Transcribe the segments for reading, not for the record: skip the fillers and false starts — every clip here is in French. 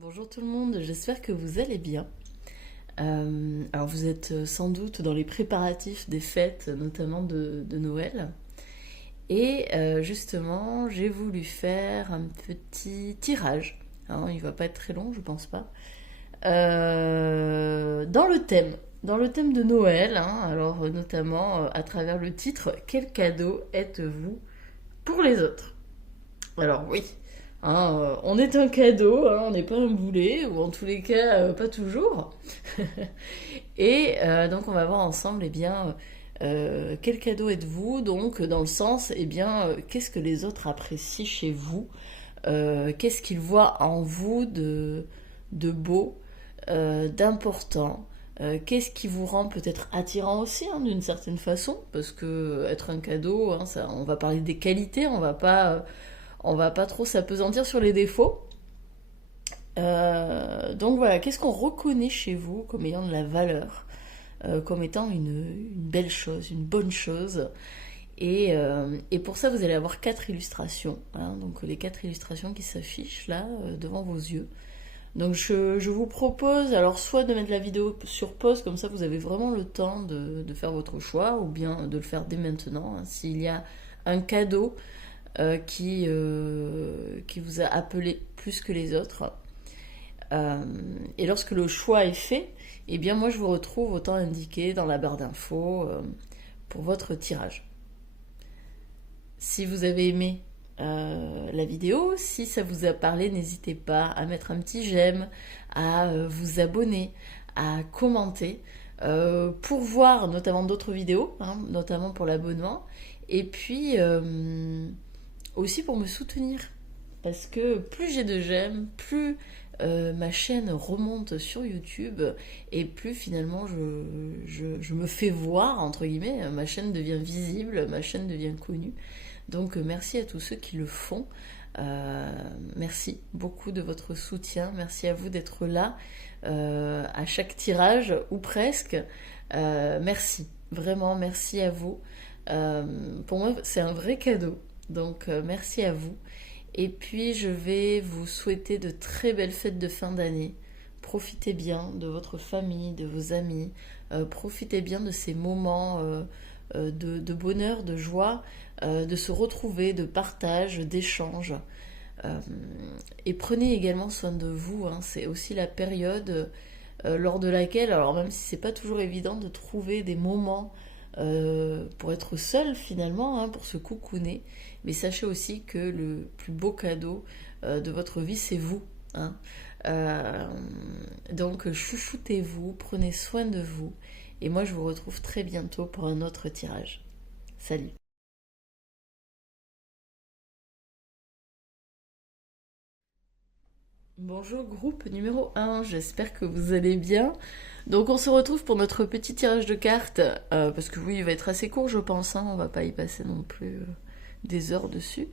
Bonjour tout le monde, j'espère que vous allez bien. Alors vous êtes sans doute dans les préparatifs des fêtes, notamment de Noël. Et justement, j'ai voulu faire un petit tirage. Hein, il va pas être très long, je pense pas. Dans le thème de Noël, hein, alors notamment à travers le titre Quel cadeau êtes-vous pour les autres? Alors oui, hein, on est un cadeau, hein, on n'est pas un boulet, ou en tous les cas, pas toujours. Et donc on va voir ensemble, eh bien, quel cadeau êtes-vous? Donc dans le sens, eh bien, qu'est-ce que les autres apprécient chez vous? Qu'est-ce qu'ils voient en vous de beau, d'important? Qu'est-ce qui vous rend peut-être attirant aussi, hein, d'une certaine façon? Parce que être un cadeau, hein, ça, on va parler des qualités, on va pas trop s'apesantir sur les défauts. Donc voilà, qu'est-ce qu'on reconnaît chez vous comme ayant de la valeur, comme étant une belle chose, une bonne chose. Et pour ça, vous allez avoir quatre illustrations, hein, donc les quatre illustrations qui s'affichent là devant vos yeux. Donc je vous propose alors soit de mettre la vidéo sur pause, comme ça vous avez vraiment le temps de faire votre choix, ou bien de le faire dès maintenant, hein, s'il y a un cadeau qui vous a appelé plus que les autres. Et lorsque le choix est fait, eh bien moi je vous retrouve au temps indiqué dans la barre d'infos pour votre tirage. Si vous avez aimé la vidéo, si ça vous a parlé, n'hésitez pas à mettre un petit j'aime, à vous abonner, à commenter pour voir notamment d'autres vidéos, hein, notamment pour l'abonnement, et puis aussi pour me soutenir. Parce que plus j'ai de j'aime, plus ma chaîne remonte sur YouTube et plus finalement je me fais voir, entre guillemets, ma chaîne devient visible, ma chaîne devient connue. Donc merci à tous ceux qui le font. Merci beaucoup de votre soutien, merci à vous d'être là à chaque tirage ou presque. Merci, vraiment merci à vous. Pour moi c'est un vrai cadeau, donc merci à vous. Et puis je vais vous souhaiter de très belles fêtes de fin d'année. Profitez bien de votre famille, de vos amis. Profitez bien de ces moments de bonheur, de joie, de se retrouver, de partage, d'échange. Euh, et prenez également soin de vous, hein. C'est aussi la période lors de laquelle, alors même si c'est pas toujours évident de trouver des moments pour être seul finalement, hein, pour se cocooner, mais sachez aussi que le plus beau cadeau de votre vie, c'est vous. Hein. Euh, donc chouchoutez-vous, prenez soin de vous, et moi je vous retrouve très bientôt pour un autre tirage. Salut. Bonjour groupe numéro un, j'espère que vous allez bien. Donc on se retrouve pour notre petit tirage de cartes, parce que oui, il va être assez court je pense, hein, on va pas y passer non plus des heures dessus.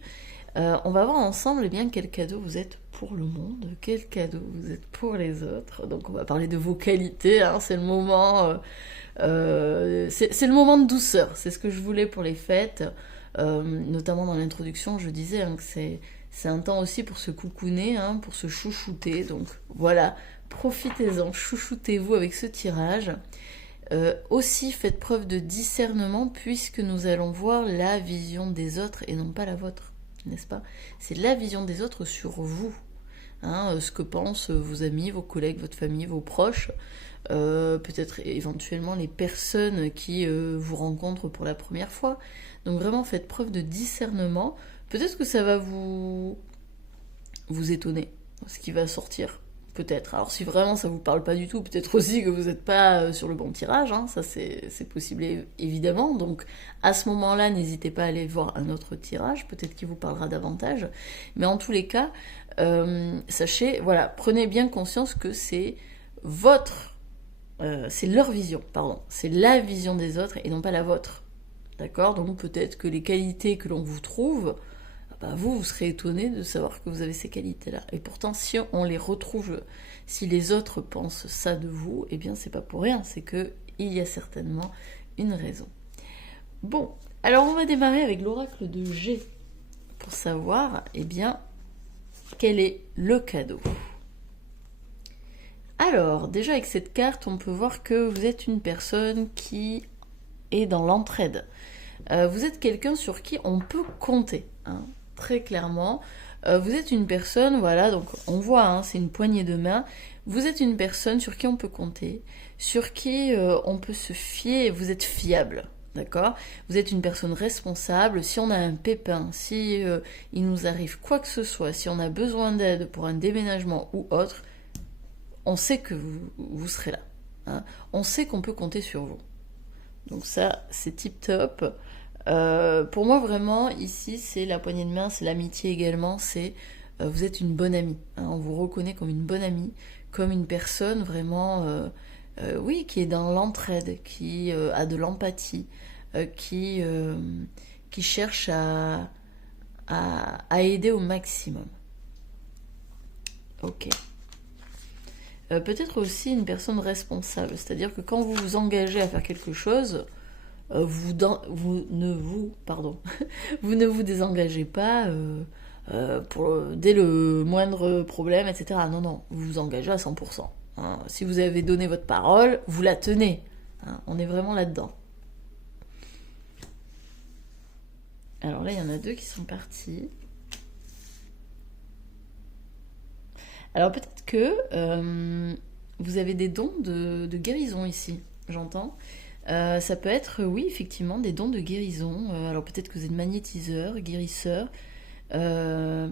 On va voir ensemble eh bien, quel cadeau vous êtes pour le monde, quel cadeau vous êtes pour les autres. Donc on va parler de vos qualités, hein, c'est le moment, c'est le moment de douceur, c'est ce que je voulais pour les fêtes. Notamment dans l'introduction, je disais, hein, que c'est un temps aussi pour se coucouner, hein, pour se chouchouter. Donc voilà, profitez-en, chouchoutez-vous avec ce tirage. Aussi, faites preuve de discernement puisque nous allons voir la vision des autres et non pas la vôtre, n'est-ce pas? C'est la vision des autres sur vous, hein, ce que pensent vos amis, vos collègues, votre famille, vos proches, peut-être éventuellement les personnes qui vous rencontrent pour la première fois. Donc vraiment, faites preuve de discernement. Peut-être que ça va vous étonner, ce qui va sortir. Peut-être. Alors si vraiment ça vous parle pas du tout, peut-être aussi que vous n'êtes pas sur le bon tirage, hein, ça c'est possible évidemment. Donc à ce moment-là, n'hésitez pas à aller voir un autre tirage, peut-être qu'il vous parlera davantage. Mais en tous les cas, sachez, voilà, prenez bien conscience que c'est leur vision, pardon, c'est la vision des autres et non pas la vôtre. D'accord? Donc peut-être que les qualités que l'on vous trouve, bah vous serez étonné de savoir que vous avez ces qualités-là. Et pourtant, si on les retrouve, si les autres pensent ça de vous, eh bien, c'est pas pour rien, c'est que il y a certainement une raison. Bon, alors on va démarrer avec l'oracle de G pour savoir, eh bien, quel est le cadeau. Alors, déjà avec cette carte, on peut voir que vous êtes une personne qui est dans l'entraide. Vous êtes quelqu'un sur qui on peut compter, hein, très clairement. Vous êtes une personne, voilà, donc on voit, hein, c'est une poignée de main. Vous êtes une personne sur qui on peut compter, sur qui on peut se fier, vous êtes fiable. D'accord? Vous êtes une personne responsable. Si on a un pépin, si il nous arrive quoi que ce soit, si on a besoin d'aide pour un déménagement ou autre, on sait que vous serez là, hein. On sait qu'on peut compter sur vous. Donc ça, c'est tip top. Pour moi, vraiment, ici, c'est la poignée de main, c'est l'amitié également, c'est vous êtes une bonne amie, hein. On vous reconnaît comme une bonne amie, comme une personne vraiment, oui, qui est dans l'entraide, qui a de l'empathie, qui cherche à aider au maximum. Ok. Peut-être aussi une personne responsable, c'est-à-dire que quand vous vous engagez à faire quelque chose, pardon, vous ne vous désengagez pas dès le moindre problème, etc. Non, non, vous vous engagez à 100%, hein. Si vous avez donné votre parole, vous la tenez, hein. On est vraiment là-dedans. Alors là, il y en a deux qui sont partis. Alors peut-être que vous avez des dons de guérison ici, j'entends. Ça peut être, oui, effectivement, des dons de guérison. Alors peut-être que vous êtes magnétiseur, guérisseur. Euh,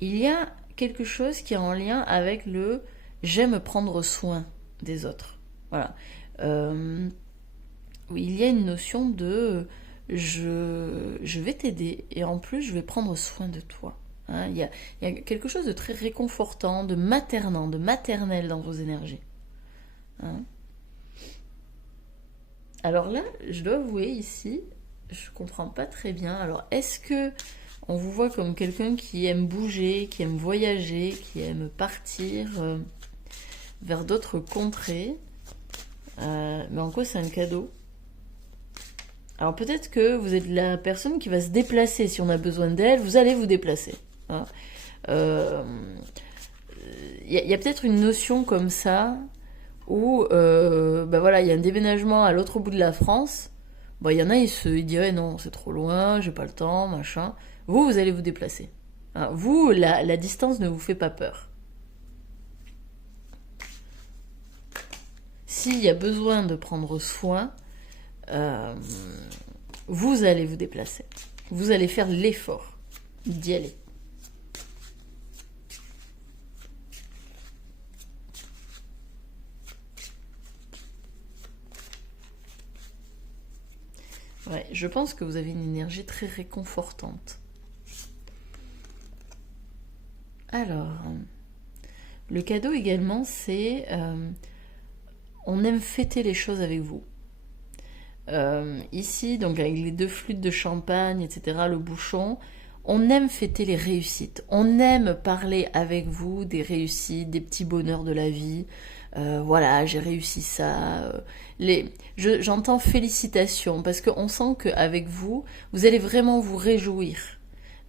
il y a quelque chose qui est en lien avec le j'aime prendre soin des autres. Voilà. Oui, il y a une notion de je vais t'aider et en plus je vais prendre soin de toi. Hein, il y a quelque chose de très réconfortant, de maternant, de maternel dans vos énergies. Hein. Alors là, je dois avouer ici, je comprends pas très bien. Alors, est-ce que on vous voit comme quelqu'un qui aime bouger, qui aime voyager, qui aime partir vers d'autres contrées, mais en quoi c'est un cadeau? Alors peut-être que vous êtes la personne qui va se déplacer. Si on a besoin d'elle, vous allez vous déplacer, hein. Y a peut-être une notion comme ça où bah voilà, il y a un déménagement à l'autre bout de la France. Bon, il y en a, ils diraient non, c'est trop loin, j'ai pas le temps, machin. Vous allez vous déplacer, hein. Vous, la distance ne vous fait pas peur. S'il y a besoin de prendre soin, euh, vous allez vous déplacer. Vous allez faire l'effort d'y aller. Ouais, je pense que vous avez une énergie très réconfortante. Alors, le cadeau également, c'est on aime fêter les choses avec vous. Ici, donc avec les deux flûtes de champagne, etc., le bouchon, on aime fêter les réussites. On aime parler avec vous des réussites, des petits bonheurs de la vie. Voilà, j'ai réussi ça. J'entends félicitations parce qu'on sent qu'avec vous, vous allez vraiment vous réjouir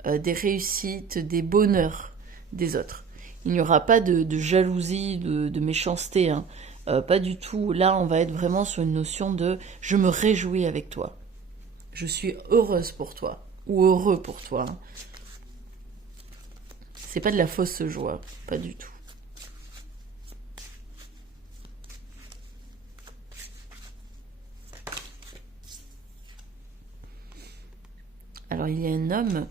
des réussites, des bonheurs des autres. Il n'y aura pas de jalousie, de méchanceté, hein. Pas du tout. Là, on va être vraiment sur une notion de je me réjouis avec toi. Je suis heureuse pour toi. Ou heureux pour toi, hein. C'est pas de la fausse joie. Pas du tout. Alors, il y a un homme.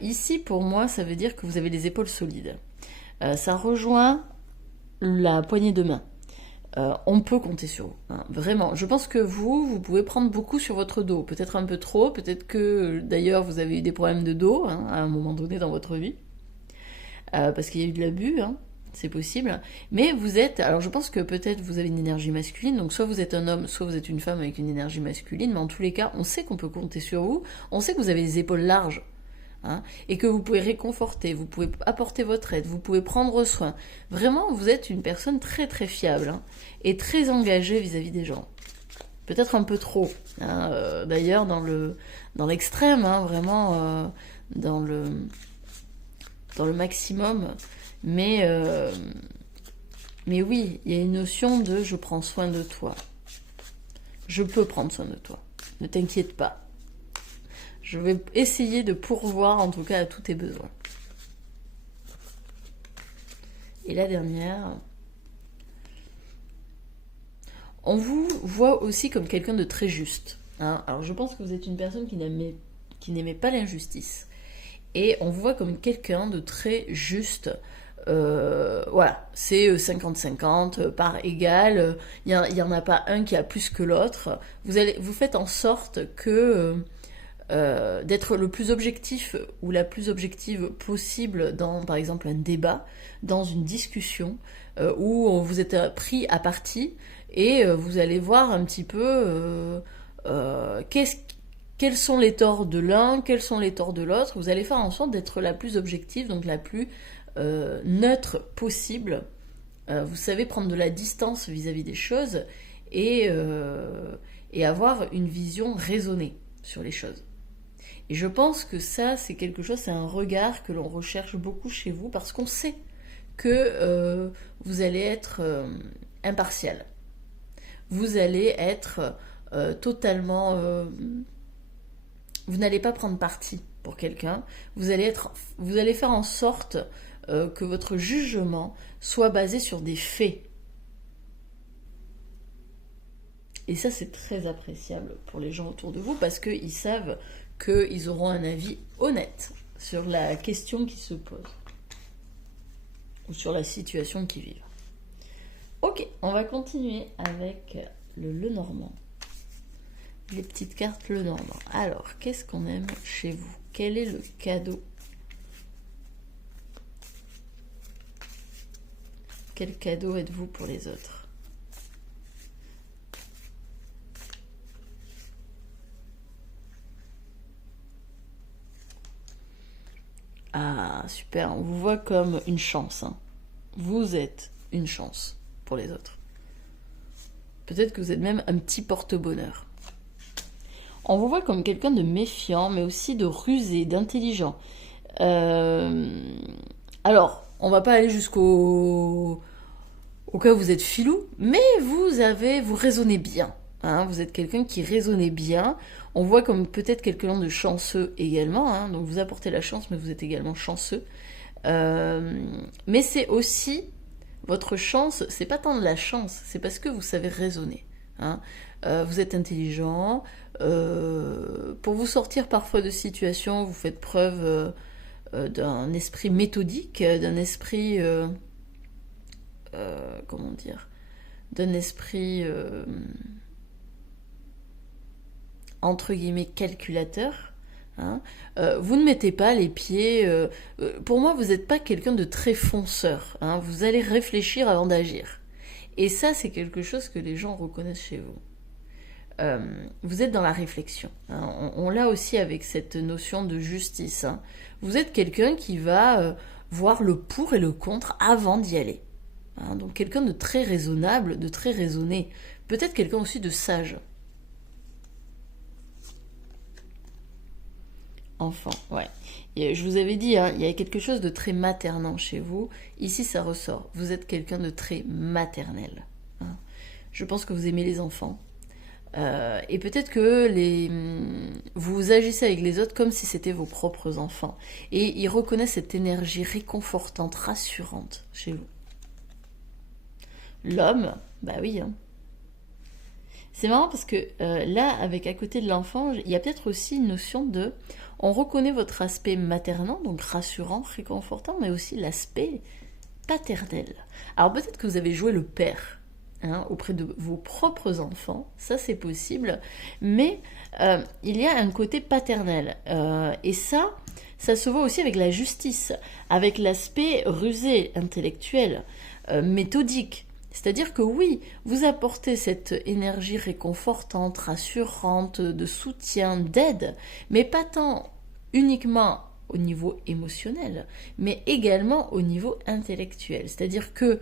Ici, pour moi, ça veut dire que vous avez les épaules solides. Ça rejoint la poignée de main. On peut compter sur vous, hein, vraiment. Je pense que vous pouvez prendre beaucoup sur votre dos. Peut-être un peu trop, peut-être que d'ailleurs vous avez eu des problèmes de dos, hein, à un moment donné dans votre vie. Parce qu'il y a eu de l'abus, hein, c'est possible. Mais vous êtes, alors je pense que peut-être vous avez une énergie masculine, donc soit vous êtes un homme, soit vous êtes une femme avec une énergie masculine, mais en tous les cas, on sait qu'on peut compter sur vous, on sait que vous avez les épaules larges. Hein, et que vous pouvez réconforter, vous pouvez apporter votre aide, vous pouvez prendre soin. Vraiment, vous êtes une personne très très fiable, hein, et très engagée vis-à-vis des gens. Peut-être un peu trop, hein, d'ailleurs dans l'extrême, hein, vraiment dans le maximum. Mais Mais oui, il y a une notion de je prends soin de toi. Je peux prendre soin de toi. Ne t'inquiète pas. Je vais essayer de pourvoir en tout cas à tous tes besoins. Et la dernière, on vous voit aussi comme quelqu'un de très juste. Hein. Alors je pense que vous êtes une personne qui n'aimait pas l'injustice. Et on vous voit comme quelqu'un de très juste. Voilà, c'est 50-50, part égale. Il n'y en a pas un qui a plus que l'autre. Vous faites en sorte que d'être le plus objectif ou la plus objective possible dans, par exemple, un débat, dans une discussion où vous êtes pris à partie et vous allez voir un petit peu quels sont les torts de l'un, quels sont les torts de l'autre. Vous allez faire en sorte d'être la plus objective, donc la plus neutre possible. Vous savez prendre de la distance vis-à-vis des choses et avoir une vision raisonnée sur les choses. Et je pense que ça, c'est quelque chose, c'est un regard que l'on recherche beaucoup chez vous parce qu'on sait que vous allez être impartial. Vous allez être totalement... vous n'allez pas prendre parti pour quelqu'un. Vous allez faire en sorte que votre jugement soit basé sur des faits. Et ça, c'est très appréciable pour les gens autour de vous parce qu'ils savent qu'ils auront un avis honnête sur la question qui se pose ou sur la situation qu'ils vivent. Ok, on va continuer avec le Lenormand. Les petites cartes Lenormand. Alors, qu'est-ce qu'on aime chez vous? Quel est le cadeau? Quel cadeau êtes-vous pour les autres? Ah, super, on vous voit comme une chance. Hein. Vous êtes une chance pour les autres. Peut-être que vous êtes même un petit porte-bonheur. On vous voit comme quelqu'un de méfiant, mais aussi de rusé, d'intelligent. Alors, on va pas aller au cas où vous êtes filou, mais vous raisonnez bien. Hein, vous êtes quelqu'un qui raisonnait bien. On voit comme peut-être quelqu'un de chanceux également. Hein, donc vous apportez la chance, mais vous êtes également chanceux. Mais c'est aussi votre chance. C'est pas tant de la chance, c'est parce que vous savez raisonner. Hein. Vous êtes intelligent. Pour vous sortir parfois de situations, vous faites preuve d'un esprit méthodique, d'un esprit comment dire, d'un esprit entre guillemets calculateur. Hein. Vous ne mettez pas les pieds. Pour moi, vous n'êtes pas quelqu'un de très fonceur. Hein. Vous allez réfléchir avant d'agir. Et ça, c'est quelque chose que les gens reconnaissent chez vous. Vous êtes dans la réflexion. Hein. On l'a aussi avec cette notion de justice. Hein. Vous êtes quelqu'un qui va voir le pour et le contre avant d'y aller. Hein. Donc quelqu'un de très raisonnable, de très raisonné. Peut-être quelqu'un aussi de sage. Enfant, ouais. Et je vous avais dit, hein, il y a quelque chose de très maternant chez vous. Ici, ça ressort. Vous êtes quelqu'un de très maternel. Hein. Je pense que vous aimez les enfants. Et peut-être que vous agissez avec les autres comme si c'était vos propres enfants. Et ils reconnaissent cette énergie réconfortante, rassurante chez vous. L'homme, bah oui. Hein. C'est marrant parce que là, avec à côté de l'enfant, il y a peut-être aussi une notion de... On reconnaît votre aspect maternant, donc rassurant, réconfortant, mais aussi l'aspect paternel. Alors peut-être que vous avez joué le père. Hein, auprès de vos propres enfants, ça c'est possible, mais il y a un côté paternel, et ça se voit aussi avec la justice, avec l'aspect rusé, intellectuel, méthodique, c'est-à-dire que oui, vous apportez cette énergie réconfortante, rassurante, de soutien, d'aide, mais pas tant uniquement au niveau émotionnel, mais également au niveau intellectuel. C'est-à-dire que,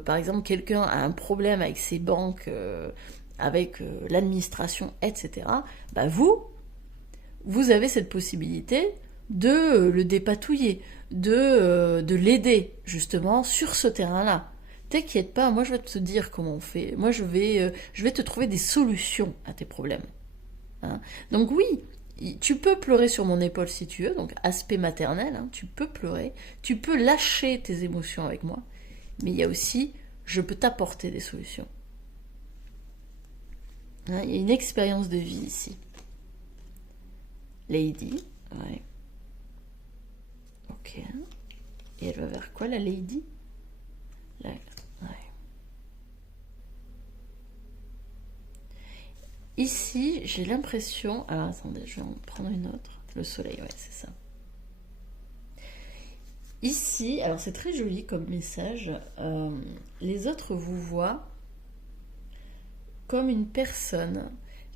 par exemple, quelqu'un a un problème avec ses banques, avec l'administration, etc., bah vous avez cette possibilité de le dépatouiller, de l'aider, justement, sur ce terrain-là. T'inquiète pas, moi je vais te dire comment on fait. Moi je vais te trouver des solutions à tes problèmes. Hein. Donc oui, tu peux pleurer sur mon épaule si tu veux, donc aspect maternel, hein, tu peux pleurer, tu peux lâcher tes émotions avec moi, mais il y a aussi, je peux t'apporter des solutions. Hein, il y a une expérience de vie ici. Lady, ouais. Ok. Et elle va vers quoi la lady? Là, ouais. Ici, j'ai l'impression... Alors attendez, je vais en prendre une autre. Le soleil, ouais, c'est ça. Ici, alors c'est très joli comme message. Les autres vous voient comme une personne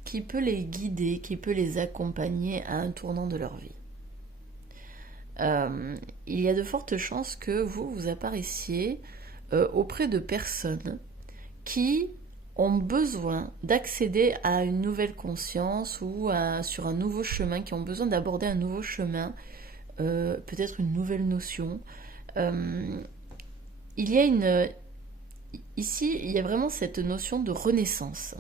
qui peut les guider, qui peut les accompagner à un tournant de leur vie. Il y a de fortes chances que vous apparaissiez auprès de personnes qui ont besoin d'accéder à une nouvelle conscience ou sur un nouveau chemin, qui ont besoin d'aborder un nouveau chemin, peut-être une nouvelle notion. Il y a ici, il y a vraiment cette notion de renaissance.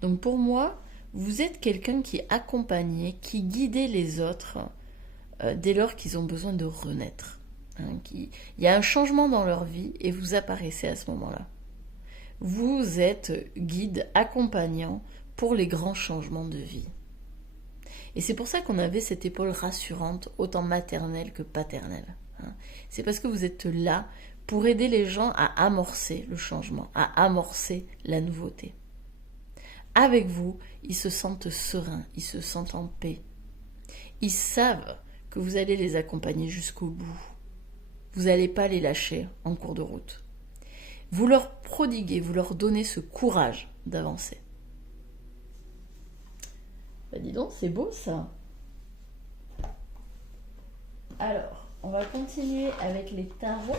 Donc pour moi, vous êtes quelqu'un qui accompagnait, qui guidait les autres dès lors qu'ils ont besoin de renaître. Hein, il y a un changement dans leur vie et vous apparaissez à ce moment-là. Vous êtes guide, accompagnant pour les grands changements de vie. Et c'est pour ça qu'on avait cette épaule rassurante, autant maternelle que paternelle. Hein. C'est parce que vous êtes là pour aider les gens à amorcer le changement, à amorcer la nouveauté. Avec vous, ils se sentent sereins, ils se sentent en paix. Ils savent que vous allez les accompagner jusqu'au bout. Vous n'allez pas les lâcher en cours de route. Vous leur prodiguez, vous leur donnez ce courage d'avancer. Bah dis donc, c'est beau ça. Alors, on va continuer avec les tarots.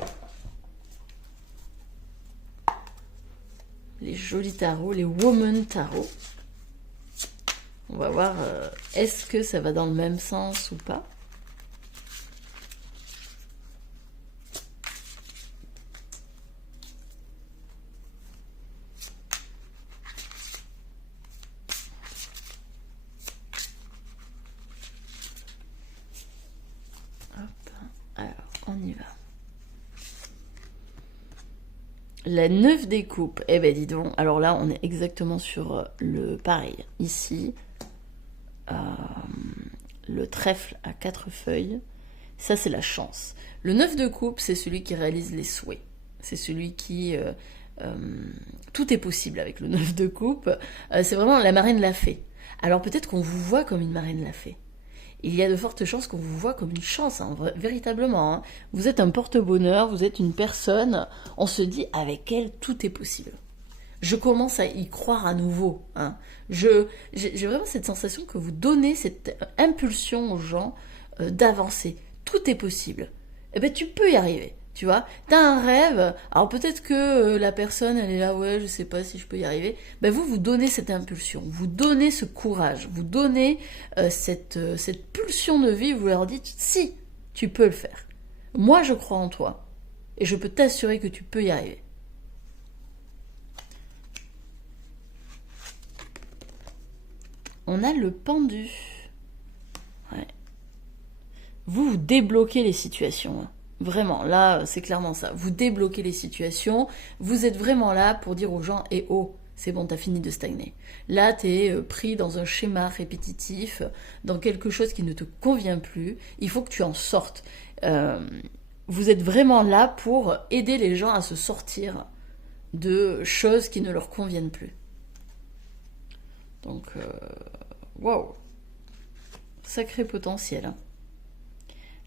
Les jolis tarots, les woman tarots. On va voir est-ce que ça va dans le même sens ou pas. La 9 des coupes, eh ben dis donc, alors là on est exactement sur le pareil. Ici, le trèfle à 4 feuilles, ça c'est la chance. Le 9 de coupe, c'est celui qui réalise les souhaits. C'est celui qui... tout est possible avec le 9 de coupe. C'est vraiment la marraine l'a fait. Alors peut-être qu'on vous voit comme une marraine l'a fait. Il y a de fortes chances qu'on vous voit comme une chance, hein, véritablement. Hein. Vous êtes un porte-bonheur, vous êtes une personne, on se dit avec elle, tout est possible. Je commence à y croire à nouveau. Hein. J'ai vraiment cette sensation que vous donnez cette impulsion aux gens d'avancer. Tout est possible. Eh bien, tu peux y arriver. Tu vois, t'as un rêve, alors peut-être que la personne, elle est là, ouais, je sais pas si je peux y arriver. Ben vous donnez cette impulsion, vous donnez ce courage, vous donnez cette pulsion de vie, vous leur dites, si, tu peux le faire. Moi, je crois en toi, et je peux t'assurer que tu peux y arriver. On a le pendu. Ouais. Vous débloquez les situations, hein. Vraiment, là, c'est clairement ça. Vous débloquez les situations, vous êtes vraiment là pour dire aux gens « Eh oh, c'est bon, t'as fini de stagner. » Là, t'es pris dans un schéma répétitif, dans quelque chose qui ne te convient plus. Il faut que tu en sortes. Vous êtes vraiment là pour aider les gens à se sortir de choses qui ne leur conviennent plus. Donc, waouh, sacré potentiel, hein.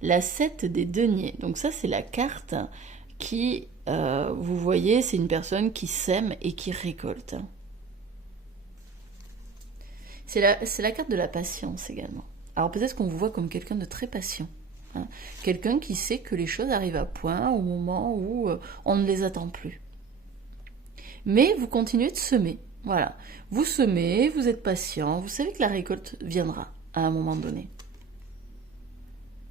La 7 des deniers. Donc ça, c'est la carte qui, vous voyez, c'est une personne qui sème et qui récolte. C'est la carte de la patience également. Alors peut-être qu'on vous voit comme quelqu'un de très patient. Hein. Quelqu'un qui sait que les choses arrivent à point au moment où on ne les attend plus. Mais vous continuez de semer. Voilà. Vous semez, vous êtes patient, vous savez que la récolte viendra à un moment donné.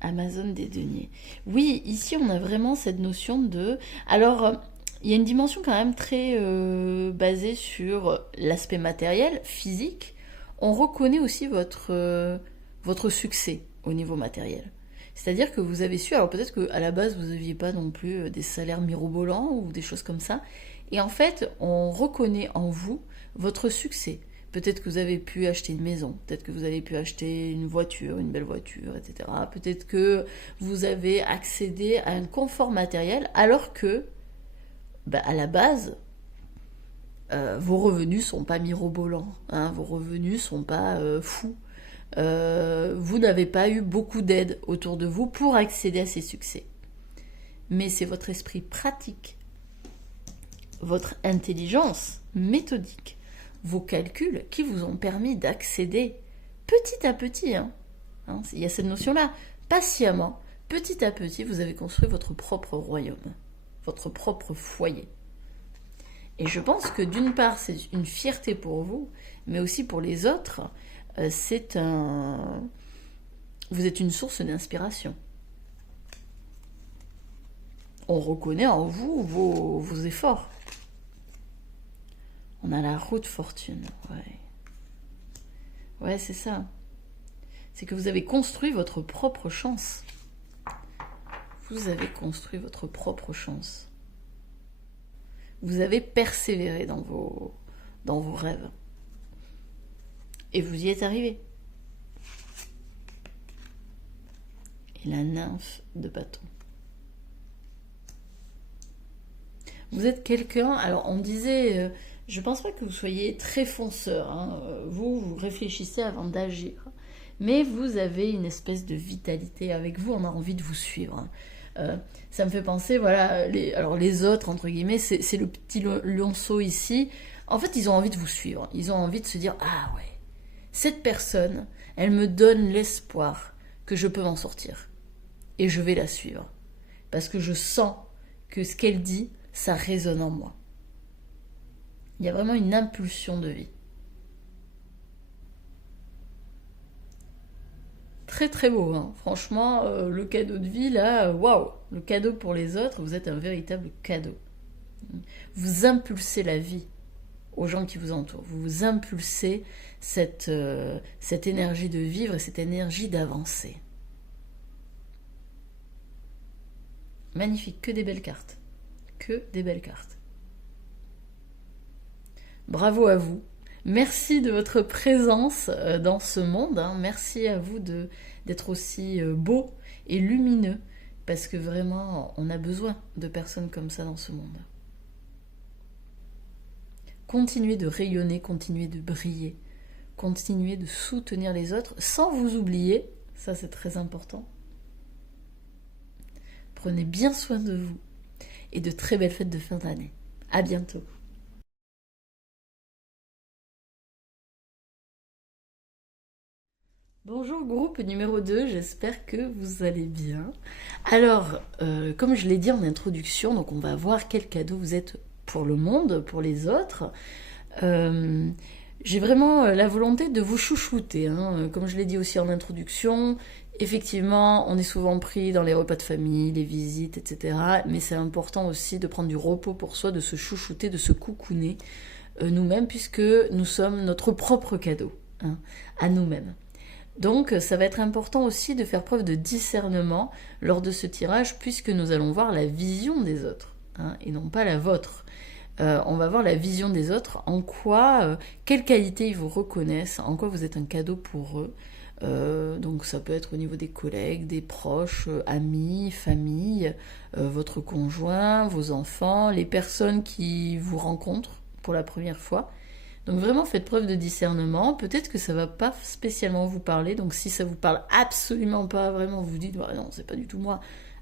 Amazone des deniers. Oui, ici on a vraiment cette notion de... Alors, il y a une dimension quand même très basée sur l'aspect matériel, physique. On reconnaît aussi votre succès au niveau matériel. C'est-à-dire que vous avez su, alors peut-être qu'à la base vous n'aviez pas non plus des salaires mirobolants ou des choses comme ça, et en fait on reconnaît en vous votre succès. Peut-être que vous avez pu acheter une maison, peut-être que vous avez pu acheter une voiture, une belle voiture, etc. Peut-être que vous avez accédé à un confort matériel alors que, à la base, vos revenus sont pas mirobolants, hein, vos revenus sont pas fous. Vous n'avez pas eu beaucoup d'aide autour de vous pour accéder à ces succès. Mais c'est votre esprit pratique, votre intelligence méthodique, vos calculs qui vous ont permis d'accéder petit à petit, il y a cette notion-là, patiemment, petit à petit, vous avez construit votre propre royaume, votre propre foyer. Et je pense que d'une part, c'est une fierté pour vous, mais aussi pour les autres, vous êtes une source d'inspiration. On reconnaît en vous vos efforts. On a la roue de fortune, ouais. Ouais, c'est ça. C'est que vous avez construit votre propre chance. Vous avez construit votre propre chance. Vous avez persévéré dans vos rêves. Et vous y êtes arrivé. Et la nymphe de bâton. Vous êtes quelqu'un, alors on disait, je pense pas que vous soyez très fonceur, vous réfléchissez avant d'agir, mais vous avez une espèce de vitalité avec vous, on a envie de vous suivre. Ça me fait penser, voilà, les autres, entre guillemets, c'est le petit lionceau ici, en fait ils ont envie de vous suivre, ils ont envie de se dire, ah ouais, cette personne, elle me donne l'espoir que je peux m'en sortir, et je vais la suivre, parce que je sens que ce qu'elle dit, ça résonne en moi. Il y a vraiment une impulsion de vie. Très très beau, franchement, le cadeau de vie là, waouh, le cadeau pour les autres, vous êtes un véritable cadeau. Vous impulsez la vie aux gens qui vous entourent, vous impulsez cette énergie de vivre et cette énergie d'avancer. Magnifique, que des belles cartes. Que des belles cartes. Bravo à vous. Merci de votre présence dans ce monde. Merci à vous d'être aussi beau et lumineux. Parce que vraiment, on a besoin de personnes comme ça dans ce monde. Continuez de rayonner, continuez de briller. Continuez de soutenir les autres sans vous oublier. Ça, c'est très important. Prenez bien soin de vous. Et de très belles fêtes de fin d'année. À bientôt. Bonjour groupe numéro 2, j'espère que vous allez bien. Alors, comme je l'ai dit en introduction, donc on va voir quel cadeau vous êtes pour le monde, pour les autres. J'ai vraiment la volonté de vous chouchouter, comme je l'ai dit aussi en introduction. Effectivement, on est souvent pris dans les repas de famille, les visites, etc. Mais c'est important aussi de prendre du repos pour soi, de se chouchouter, de se coucouner nous-mêmes, puisque nous sommes notre propre cadeau, à nous-mêmes. Donc, ça va être important aussi de faire preuve de discernement lors de ce tirage, puisque nous allons voir la vision des autres, et non pas la vôtre. On va voir la vision des autres, en quoi, quelles qualités ils vous reconnaissent, en quoi vous êtes un cadeau pour eux. Donc ça peut être au niveau des collègues, des proches, amis, famille, votre conjoint, vos enfants, les personnes qui vous rencontrent pour la première fois. Donc vraiment faites preuve de discernement, peut-être que ça va pas spécialement vous parler, donc si ça vous parle absolument pas, vraiment vous dites non c'est pas du tout moi,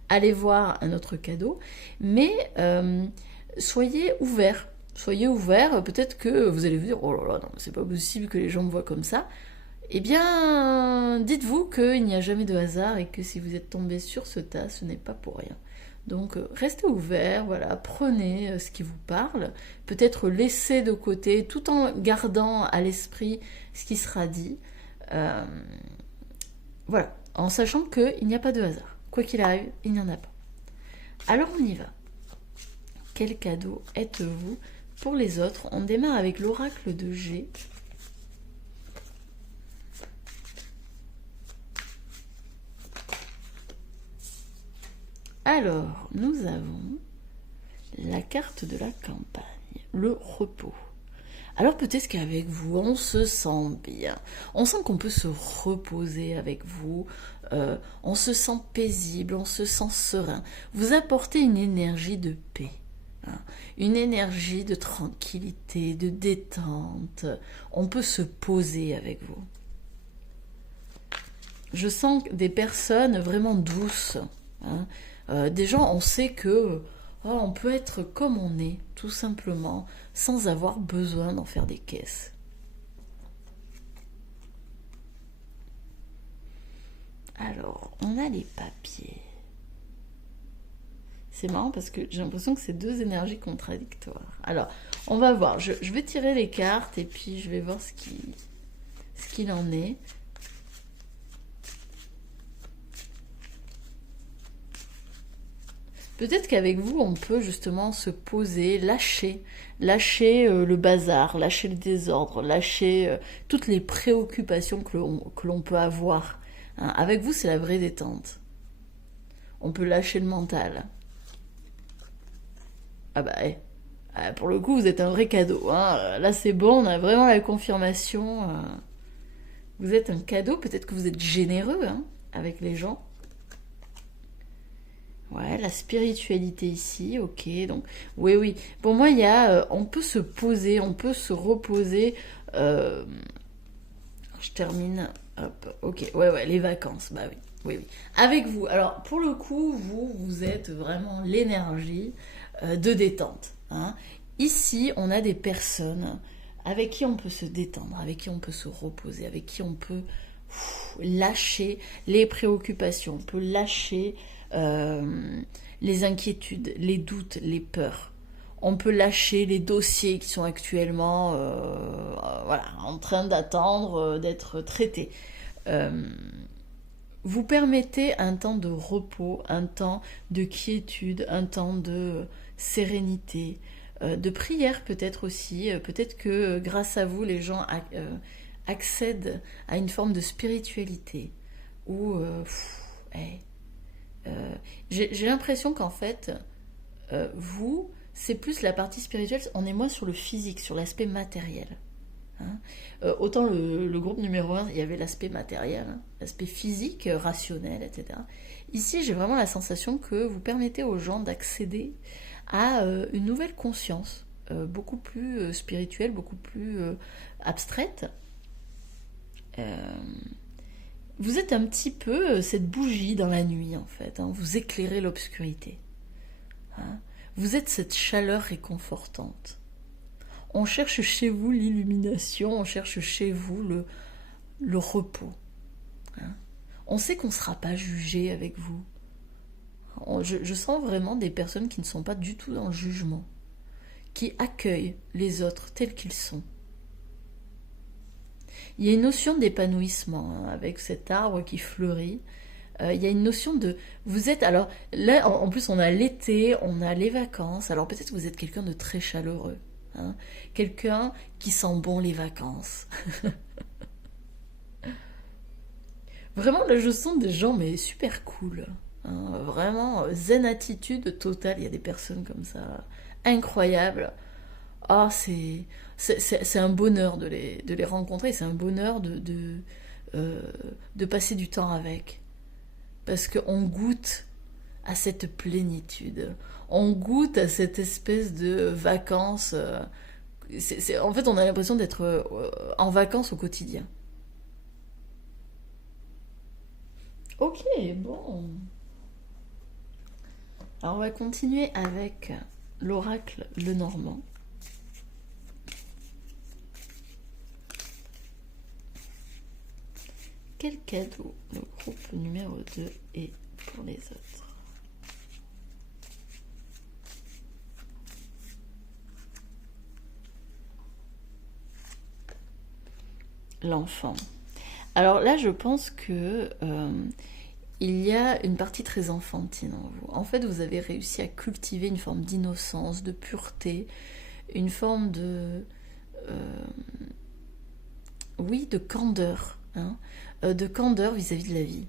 allez voir un autre cadeau, mais soyez ouverts, peut-être que vous allez vous dire oh là là, non c'est pas possible que les gens me voient comme ça. Eh bien, dites-vous qu'il n'y a jamais de hasard et que si vous êtes tombé sur ce tas, ce n'est pas pour rien. Donc, restez ouverts, voilà, prenez ce qui vous parle, peut-être laissez de côté, tout en gardant à l'esprit ce qui sera dit. Voilà, en sachant qu'il n'y a pas de hasard. Quoi qu'il arrive, il n'y en a pas. Alors, on y va. quel cadeau êtes-vous pour les autres? On démarre avec l'oracle de G. Alors, nous avons la carte de la campagne, le repos. Alors peut-être qu'avec vous, on se sent bien. On sent qu'on peut se reposer avec vous. On se sent paisible, on se sent serein. Vous apportez une énergie de paix. Une énergie de tranquillité, de détente. On peut se poser avec vous. Je sens des personnes vraiment douces. Des gens, on sait que on peut être comme on est, tout simplement, sans avoir besoin d'en faire des caisses. Alors, on a les papiers. C'est marrant parce que j'ai l'impression que c'est deux énergies contradictoires. Alors, on va voir. Je vais tirer les cartes et puis je vais voir ce qu'il en est. Peut-être qu'avec vous, on peut justement se poser, lâcher le bazar, lâcher le désordre, lâcher toutes les préoccupations que l'on peut avoir. Avec vous, c'est la vraie détente. On peut lâcher le mental. Ah bah, pour le coup, vous êtes un vrai cadeau. Là, c'est bon, on a vraiment la confirmation. Vous êtes un cadeau, peut-être que vous êtes généreux avec les gens. Ouais, la spiritualité ici, ok. Donc, oui. Pour moi, il y a, on peut se poser, on peut se reposer. Je termine. Hop, ok. Ouais, les vacances. Bah oui. Avec vous. Alors, pour le coup, vous êtes vraiment l'énergie de détente. Ici, on a des personnes avec qui on peut se détendre, avec qui on peut se reposer, avec qui on peut lâcher les préoccupations, on peut lâcher les inquiétudes, les doutes, les peurs. On peut lâcher les dossiers qui sont actuellement en train d'attendre d'être traités. Vous permettez un temps de repos, un temps de quiétude, un temps de sérénité, de prière peut-être aussi. Peut-être que grâce à vous, les gens accèdent à une forme de spiritualité où j'ai l'impression qu'en fait, vous, c'est plus la partie spirituelle, on est moins sur le physique, sur l'aspect matériel. Autant le groupe numéro 1, il y avait l'aspect matériel, l'aspect physique, rationnel, etc. Ici, j'ai vraiment la sensation que vous permettez aux gens d'accéder à une nouvelle conscience, beaucoup plus spirituelle, beaucoup plus abstraite. Vous êtes un petit peu cette bougie dans la nuit, en fait. Vous éclairez l'obscurité. Vous êtes cette chaleur réconfortante. On cherche chez vous l'illumination, on cherche chez vous le repos. On sait qu'on ne sera pas jugé avec vous. Je sens vraiment des personnes qui ne sont pas du tout dans le jugement, qui accueillent les autres tels qu'ils sont. Il y a une notion d'épanouissement avec cet arbre qui fleurit. Il y a une notion de... Vous êtes... Alors là, en plus, on a l'été, on a les vacances. Alors peut-être que vous êtes quelqu'un de très chaleureux. Quelqu'un qui sent bon les vacances. Vraiment, là, je sens des gens, mais super cool. Vraiment, zen attitude totale. Il y a des personnes comme ça, incroyables. C'est un bonheur de les rencontrer. C'est un bonheur de passer du temps avec. Parce qu'on goûte à cette plénitude. On goûte à cette espèce de vacances. En fait, on a l'impression d'être en vacances au quotidien. Ok, bon. Alors, on va continuer avec l'oracle Lenormand. Quel cadeau le groupe numéro 2 est pour les autres? L'enfant. Alors là, je pense que il y a une partie très enfantine en vous. En fait, vous avez réussi à cultiver une forme d'innocence, de pureté, une forme de... oui, de candeur. Hein, de candeur vis-à-vis de la vie.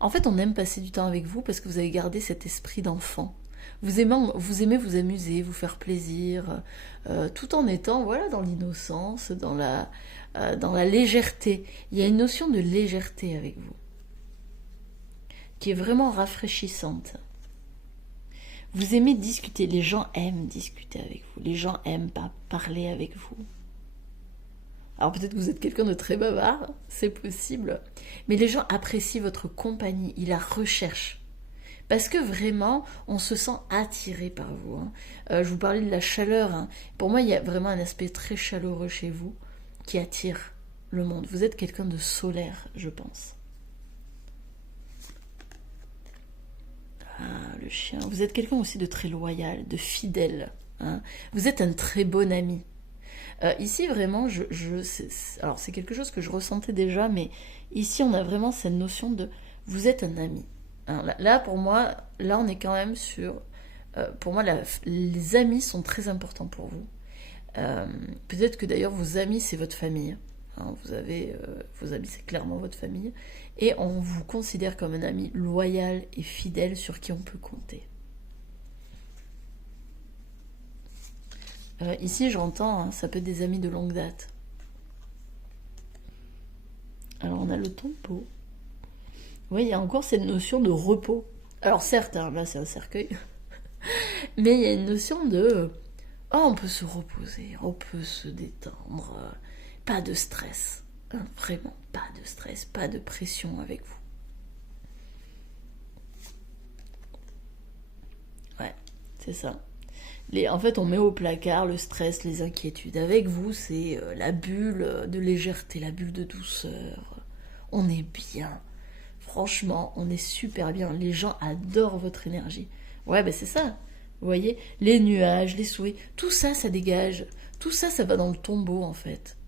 En fait, on aime passer du temps avec vous parce que vous avez gardé cet esprit d'enfant. Vous aimez vous amuser, vous faire plaisir, tout en étant voilà, dans l'innocence, dans la légèreté. Il y a une notion de légèreté avec vous, qui est vraiment rafraîchissante. Vous aimez discuter, les gens aiment discuter avec vous, les gens aiment parler avec vous. Alors peut-être que vous êtes quelqu'un de très bavard, c'est possible, mais les gens apprécient votre compagnie, ils la recherchent. Parce que vraiment, on se sent attiré par vous. Hein. Je vous parlais de la chaleur. Hein. Pour moi, il y a vraiment un aspect très chaleureux chez vous qui attire le monde. Vous êtes quelqu'un de solaire, je pense. Ah, le chien. Vous êtes quelqu'un aussi de très loyal, de fidèle. Hein. Vous êtes un très bon ami. Ici, vraiment, alors c'est quelque chose que je ressentais déjà, mais ici, on a vraiment cette notion de vous êtes un ami. Hein, là, pour moi, là, on est quand même sur... pour moi, les amis sont très importants pour vous. Peut-être que d'ailleurs, vos amis, c'est votre famille. Hein, vous avez vos amis, c'est clairement votre famille. Et on vous considère comme un ami loyal et fidèle sur qui on peut compter. Ici, j'entends, hein, ça peut être des amis de longue date. Alors, on a le tombeau. Oui, il y a encore cette notion de repos. Alors, certes, hein, là, c'est un cercueil. Mais il y a une notion de... oh, on peut se reposer, on peut se détendre. Pas de stress. Hein, vraiment, pas de stress, pas de pression avec vous. Ouais, c'est ça. En fait, on met au placard le stress, les inquiétudes. Avec vous, c'est la bulle de légèreté, la bulle de douceur. On est bien. Franchement, on est super bien. Les gens adorent votre énergie. Ouais, ben c'est ça. Vous voyez, les nuages, les souris, tout ça, ça dégage. Tout ça, ça va dans le tombeau, en fait.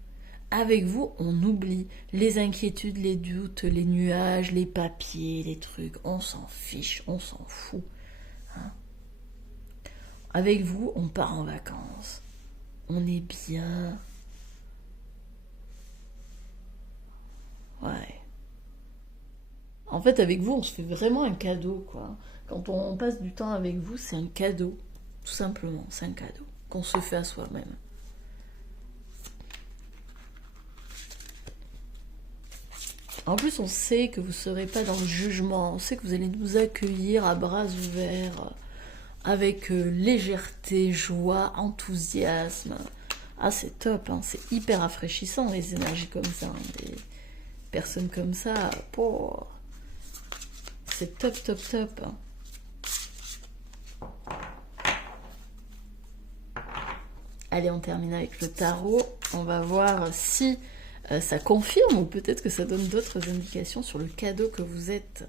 Avec vous, on oublie les inquiétudes, les doutes, les nuages, les papiers, les trucs. On s'en fiche, on s'en fout. Hein. Avec vous, on part en vacances. On est bien. Ouais. En fait, avec vous, on se fait vraiment un cadeau, quoi. Quand on passe du temps avec vous, c'est un cadeau. Tout simplement, c'est un cadeau qu'on se fait à soi-même. En plus, on sait que vous ne serez pas dans le jugement. On sait que vous allez nous accueillir à bras ouverts, avec légèreté, joie, enthousiasme. Ah, c'est top, hein. C'est hyper rafraîchissant, les énergies comme ça. Hein. Des personnes comme ça, oh, c'est top, top, top. Hein. Allez, on termine avec le tarot. On va voir si ça confirme ou peut-être que ça donne d'autres indications sur le cadeau que vous êtes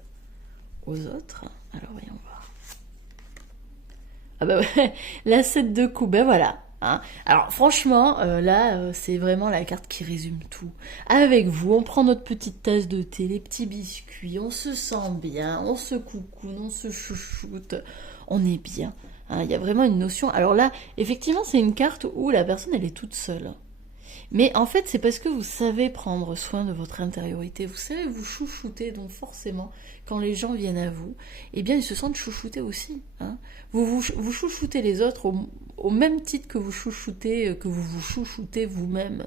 aux autres. Alors, voyons voir. Ah bah ouais, la 7 de coups, ben voilà. Hein. Alors franchement, là, c'est vraiment la carte qui résume tout. Avec vous, on prend notre petite tasse de thé, les petits biscuits, on se sent bien, on se coucoune, on se chouchoute, on est bien. Hein. Il y a vraiment une notion. Alors là, effectivement, c'est une carte où la personne, elle est toute seule. Mais en fait, c'est parce que vous savez prendre soin de votre intériorité, vous savez vous chouchouter, donc forcément, quand les gens viennent à vous, eh bien, ils se sentent chouchoutés aussi. Hein. Vous chouchoutez les autres au même titre que vous vous chouchoutez vous-même.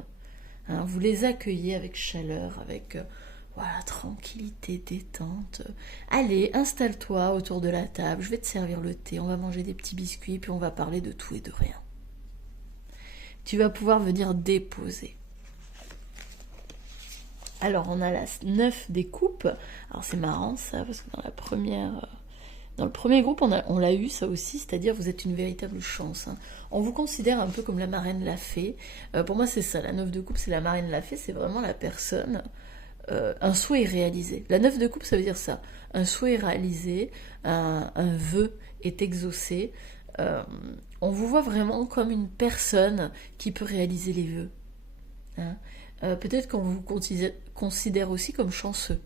Hein. Vous les accueillez avec chaleur, avec voilà, tranquillité, détente. Allez, installe-toi autour de la table, je vais te servir le thé, on va manger des petits biscuits, puis on va parler de tout et de rien. Tu vas pouvoir venir déposer. Alors, on a la 9 des coupes. Alors, c'est marrant ça, parce que dans le premier groupe, on l'a eu ça aussi, c'est-à-dire vous êtes une véritable chance. Hein. On vous considère un peu comme la marraine l'a fait. Pour moi, c'est ça, la 9 de coupe, c'est la marraine l'a fait, c'est vraiment la personne. Un souhait est réalisé. La 9 de coupe, ça veut dire ça. Un souhait est réalisé, un vœu est exaucé. On vous voit vraiment comme une personne qui peut réaliser les vœux. Hein. Peut-être qu'on vous considère aussi comme chanceux.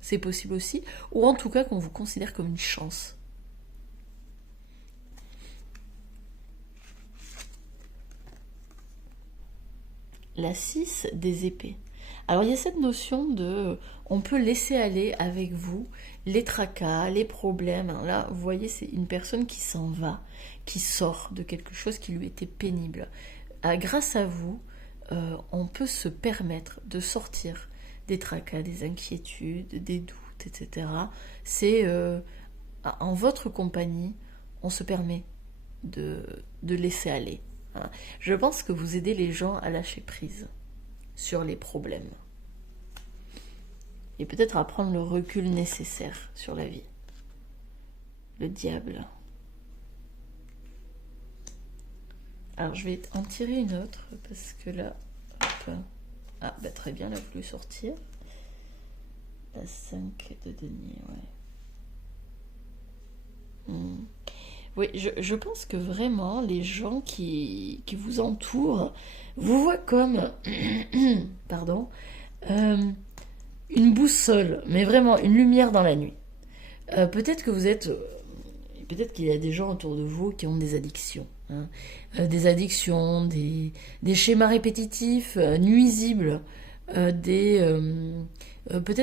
c'est possible aussi, ou en tout cas qu'on vous considère comme une chance. La 6 des épées. Alors il y a cette notion de on peut laisser aller avec vous les tracas, les problèmes. Là, vous voyez, c'est une personne qui s'en va, qui sort de quelque chose qui lui était pénible. Grâce à vous, on peut se permettre de sortir des tracas, des inquiétudes, des doutes, etc. C'est en votre compagnie, on se permet de laisser aller. Hein. Je pense que vous aidez les gens à lâcher prise sur les problèmes et peut-être à prendre le recul nécessaire sur la vie. Le diable. Alors je vais en tirer une autre parce que là, hop. Ah bah très bien, elle a voulu sortir. La 5 de denier, ouais. Oui, je pense que vraiment les gens qui vous entourent vous voient comme pardon, une boussole, mais vraiment une lumière dans la nuit. Peut-être que vous êtes peut-être qu'il y a des gens autour de vous qui ont des addictions. Hein. Des addictions, des schémas répétitifs, nuisibles, peut-être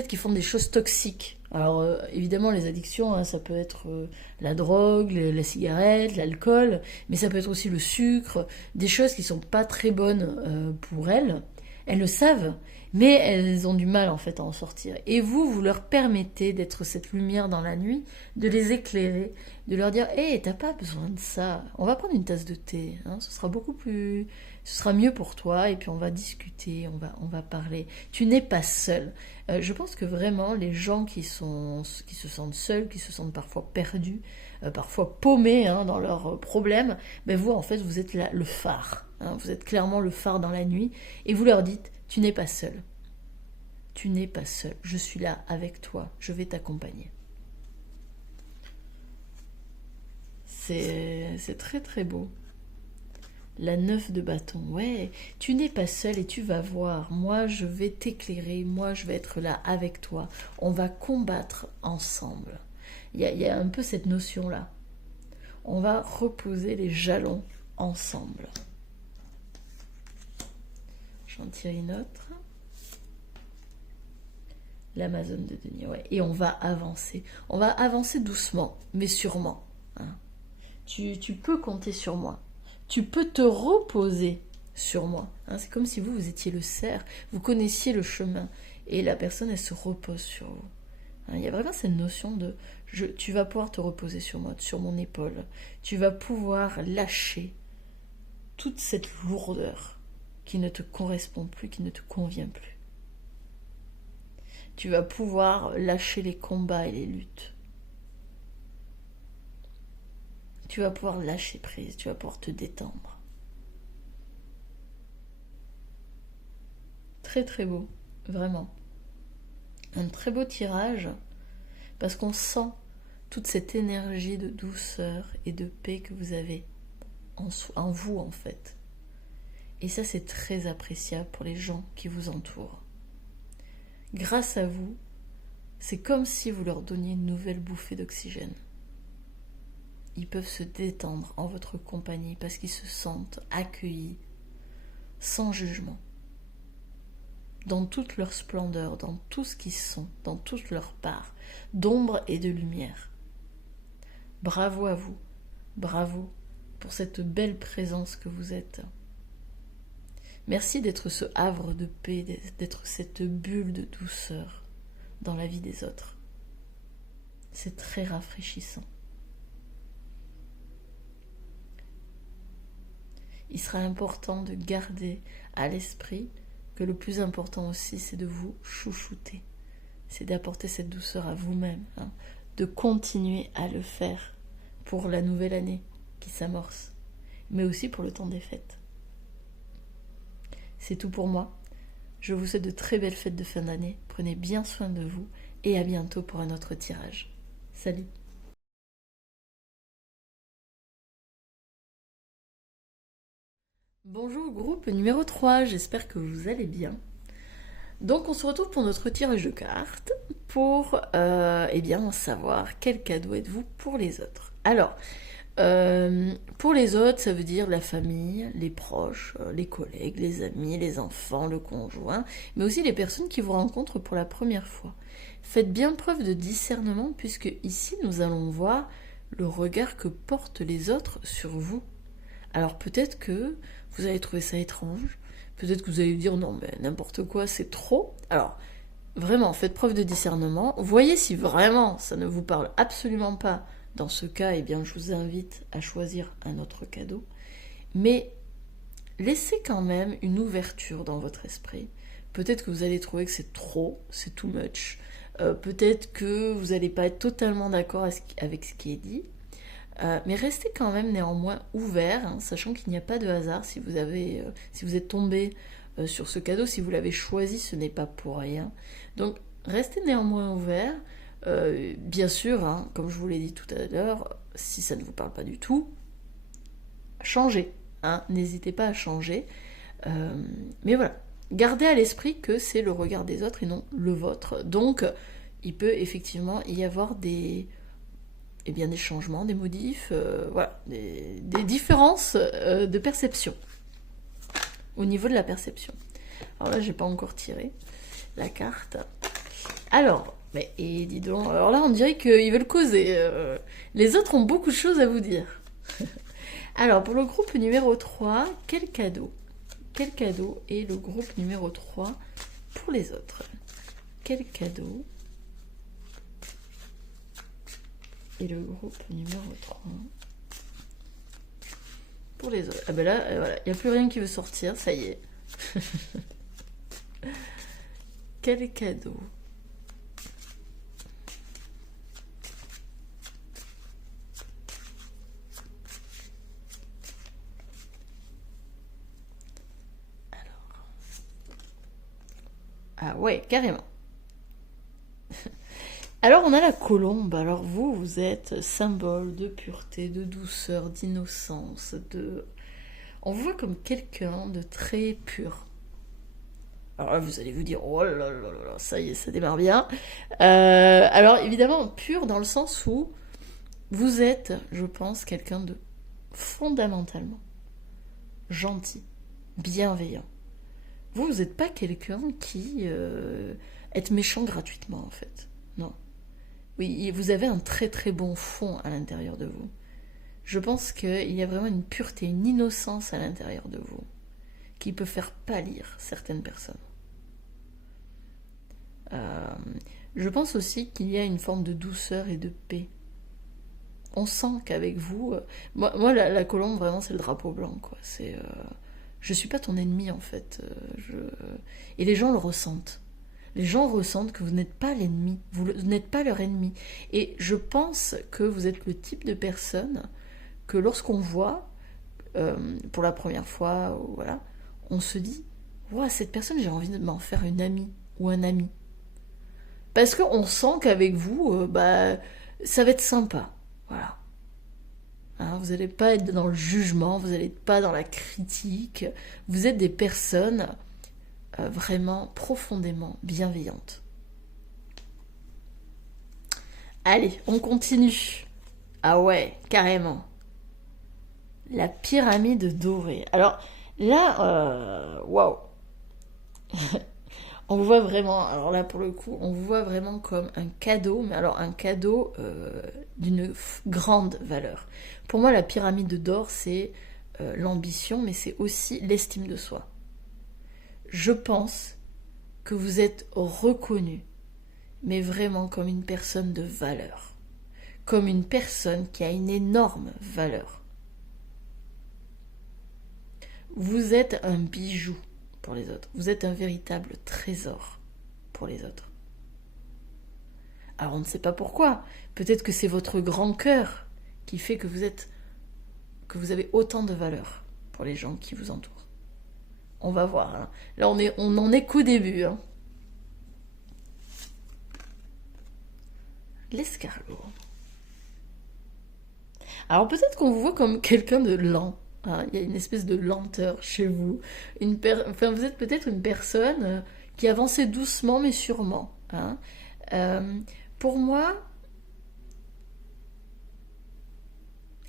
qu'ils font des choses toxiques. Alors évidemment les addictions, hein, ça peut être la drogue, la cigarette, l'alcool, mais ça peut être aussi le sucre, des choses qui sont pas très bonnes pour elles. Elles le savent, mais elles ont du mal en fait à en sortir. Et vous leur permettez d'être cette lumière dans la nuit, de les éclairer, de leur dire hey, t'as pas besoin de ça, on va prendre une tasse de thé, hein, ce sera mieux pour toi, et puis on va discuter, on va parler. Tu n'es pas seul. Je pense que vraiment les gens qui se sentent seuls, qui se sentent parfois perdus, parfois paumés hein, dans leurs problèmes, ben vous en fait vous êtes le phare. Hein, vous êtes clairement le phare dans la nuit, et vous leur dites tu n'es pas seul. Tu n'es pas seul. Je suis là avec toi. Je vais t'accompagner. C'est très très beau. La 9 de bâton. Ouais, tu n'es pas seul et tu vas voir. Moi, je vais t'éclairer. Moi, je vais être là avec toi. On va combattre ensemble. Il y a un peu cette notion-là. On va reposer les jalons ensemble. J'en tire une autre. L'Amazone de denier, ouais. Et on va avancer. On va avancer doucement, mais sûrement. Hein. Tu peux compter sur moi. Tu peux te reposer sur moi. Hein. C'est comme si vous étiez le cerf, vous connaissiez le chemin. Et la personne, elle se repose sur vous. Hein. Il y a vraiment cette notion de tu vas pouvoir te reposer sur moi, sur mon épaule. Tu vas pouvoir lâcher toute cette lourdeur qui ne te correspond plus, qui ne te convient plus. Tu vas pouvoir lâcher les combats et les luttes. Tu vas pouvoir lâcher prise, tu vas pouvoir te détendre. Très très beau, vraiment. Un très beau tirage, parce qu'on sent toute cette énergie de douceur et de paix que vous avez en vous en fait. Et ça c'est très appréciable pour les gens qui vous entourent. Grâce à vous, c'est comme si vous leur donniez une nouvelle bouffée d'oxygène. Ils peuvent se détendre en votre compagnie parce qu'ils se sentent accueillis, sans jugement, dans toute leur splendeur, dans tout ce qu'ils sont, dans toute leur part, d'ombre et de lumière. Bravo à vous, bravo pour cette belle présence que vous êtes. Merci d'être ce havre de paix, d'être cette bulle de douceur dans la vie des autres. C'est très rafraîchissant. Il sera important de garder à l'esprit que le plus important aussi, c'est de vous chouchouter. C'est d'apporter cette douceur à vous-même, hein, de continuer à le faire pour la nouvelle année qui s'amorce, mais aussi pour le temps des fêtes. C'est tout pour moi. Je vous souhaite de très belles fêtes de fin d'année. Prenez bien soin de vous et à bientôt pour un autre tirage. Salut! Bonjour groupe numéro 3, j'espère que vous allez bien. Donc on se retrouve pour notre tirage de cartes pour eh bien savoir quel cadeau êtes-vous pour les autres. Alors, pour les autres, ça veut dire la famille, les proches, les collègues, les amis, les enfants, le conjoint, mais aussi les personnes qui vous rencontrent pour la première fois. Faites bien preuve de discernement puisque ici nous allons voir le regard que portent les autres sur vous. Alors peut-être que vous allez trouver ça étrange, peut-être que vous allez dire non mais n'importe quoi c'est trop. Alors vraiment faites preuve de discernement, voyez si vraiment ça ne vous parle absolument pas. Dans ce cas, eh bien, je vous invite à choisir un autre cadeau. Mais laissez quand même une ouverture dans votre esprit. Peut-être que vous allez trouver que c'est trop, c'est too much. Peut-être que vous n'allez pas être totalement d'accord avec ce qui est dit. Mais restez quand même néanmoins ouvert, hein, sachant qu'il n'y a pas de hasard. Si vous êtes tombé sur ce cadeau, si vous l'avez choisi, ce n'est pas pour rien. Donc, restez néanmoins ouvert. Bien sûr, hein, comme je vous l'ai dit tout à l'heure, si ça ne vous parle pas du tout, changez. Hein, n'hésitez pas à changer. Mais voilà, gardez à l'esprit que c'est le regard des autres et non le vôtre. Donc, il peut effectivement y avoir des changements, des modifs, voilà, des différences de perception au niveau de la perception. Alors là, j'ai pas encore tiré la carte. Alors, et dis donc, alors là on dirait qu'ils veulent causer. Les autres ont beaucoup de choses à vous dire. Alors pour le groupe numéro 3, quel cadeau est le groupe numéro 3 pour les autres? Quel cadeau est le groupe numéro 3 pour les autres? Ah ben là, voilà, il n'y a plus rien qui veut sortir, ça y est. Quel cadeau? Ah ouais, carrément. Alors on a la colombe. Alors vous êtes symbole de pureté, de douceur, d'innocence, On vous voit comme quelqu'un de très pur. Alors là vous allez vous dire, oh là là là là, ça y est, ça démarre bien. Alors évidemment, pur dans le sens où vous êtes, je pense, quelqu'un de fondamentalement gentil, bienveillant. Vous n'êtes pas quelqu'un qui est méchant gratuitement, en fait. Non. Oui, vous avez un très très bon fond à l'intérieur de vous. Je pense qu'il y a vraiment une pureté, une innocence à l'intérieur de vous qui peut faire pâlir certaines personnes. Je pense aussi qu'il y a une forme de douceur et de paix. On sent qu'avec vous... moi la colombe, vraiment, c'est le drapeau blanc, quoi. C'est... je suis pas ton ennemi en fait. Et les gens le ressentent. Les gens ressentent que vous n'êtes pas l'ennemi, vous n'êtes pas leur ennemi. Et je pense que vous êtes le type de personne que lorsqu'on voit pour la première fois, voilà, on se dit, ouais, cette personne, j'ai envie de m'en faire une amie ou un ami. Parce qu'on sent qu'avec vous, ça va être sympa. Voilà. Hein, vous n'allez pas être dans le jugement, vous n'allez pas dans la critique. Vous êtes des personnes vraiment profondément bienveillantes. Allez, on continue. Ah ouais, carrément. La pyramide dorée. Alors là, waouh. On vous voit vraiment, alors là pour le coup, on vous voit vraiment comme un cadeau, mais alors un cadeau d'une grande valeur. Pour moi, la pyramide d'or, c'est l'ambition, mais c'est aussi l'estime de soi. Je pense que vous êtes reconnu, mais vraiment comme une personne de valeur, comme une personne qui a une énorme valeur. Vous êtes un bijou pour les autres. Vous êtes un véritable trésor pour les autres. Alors on ne sait pas pourquoi. Peut-être que c'est votre grand cœur qui fait que vous avez autant de valeur pour les gens qui vous entourent. On va voir. Hein. Là on n'en est qu'au début. Hein. L'escargot. Alors peut-être qu'on vous voit comme quelqu'un de lent. Il y a une espèce de lenteur chez vous. Vous êtes peut-être une personne qui avançait doucement mais sûrement. Hein. Euh, pour moi...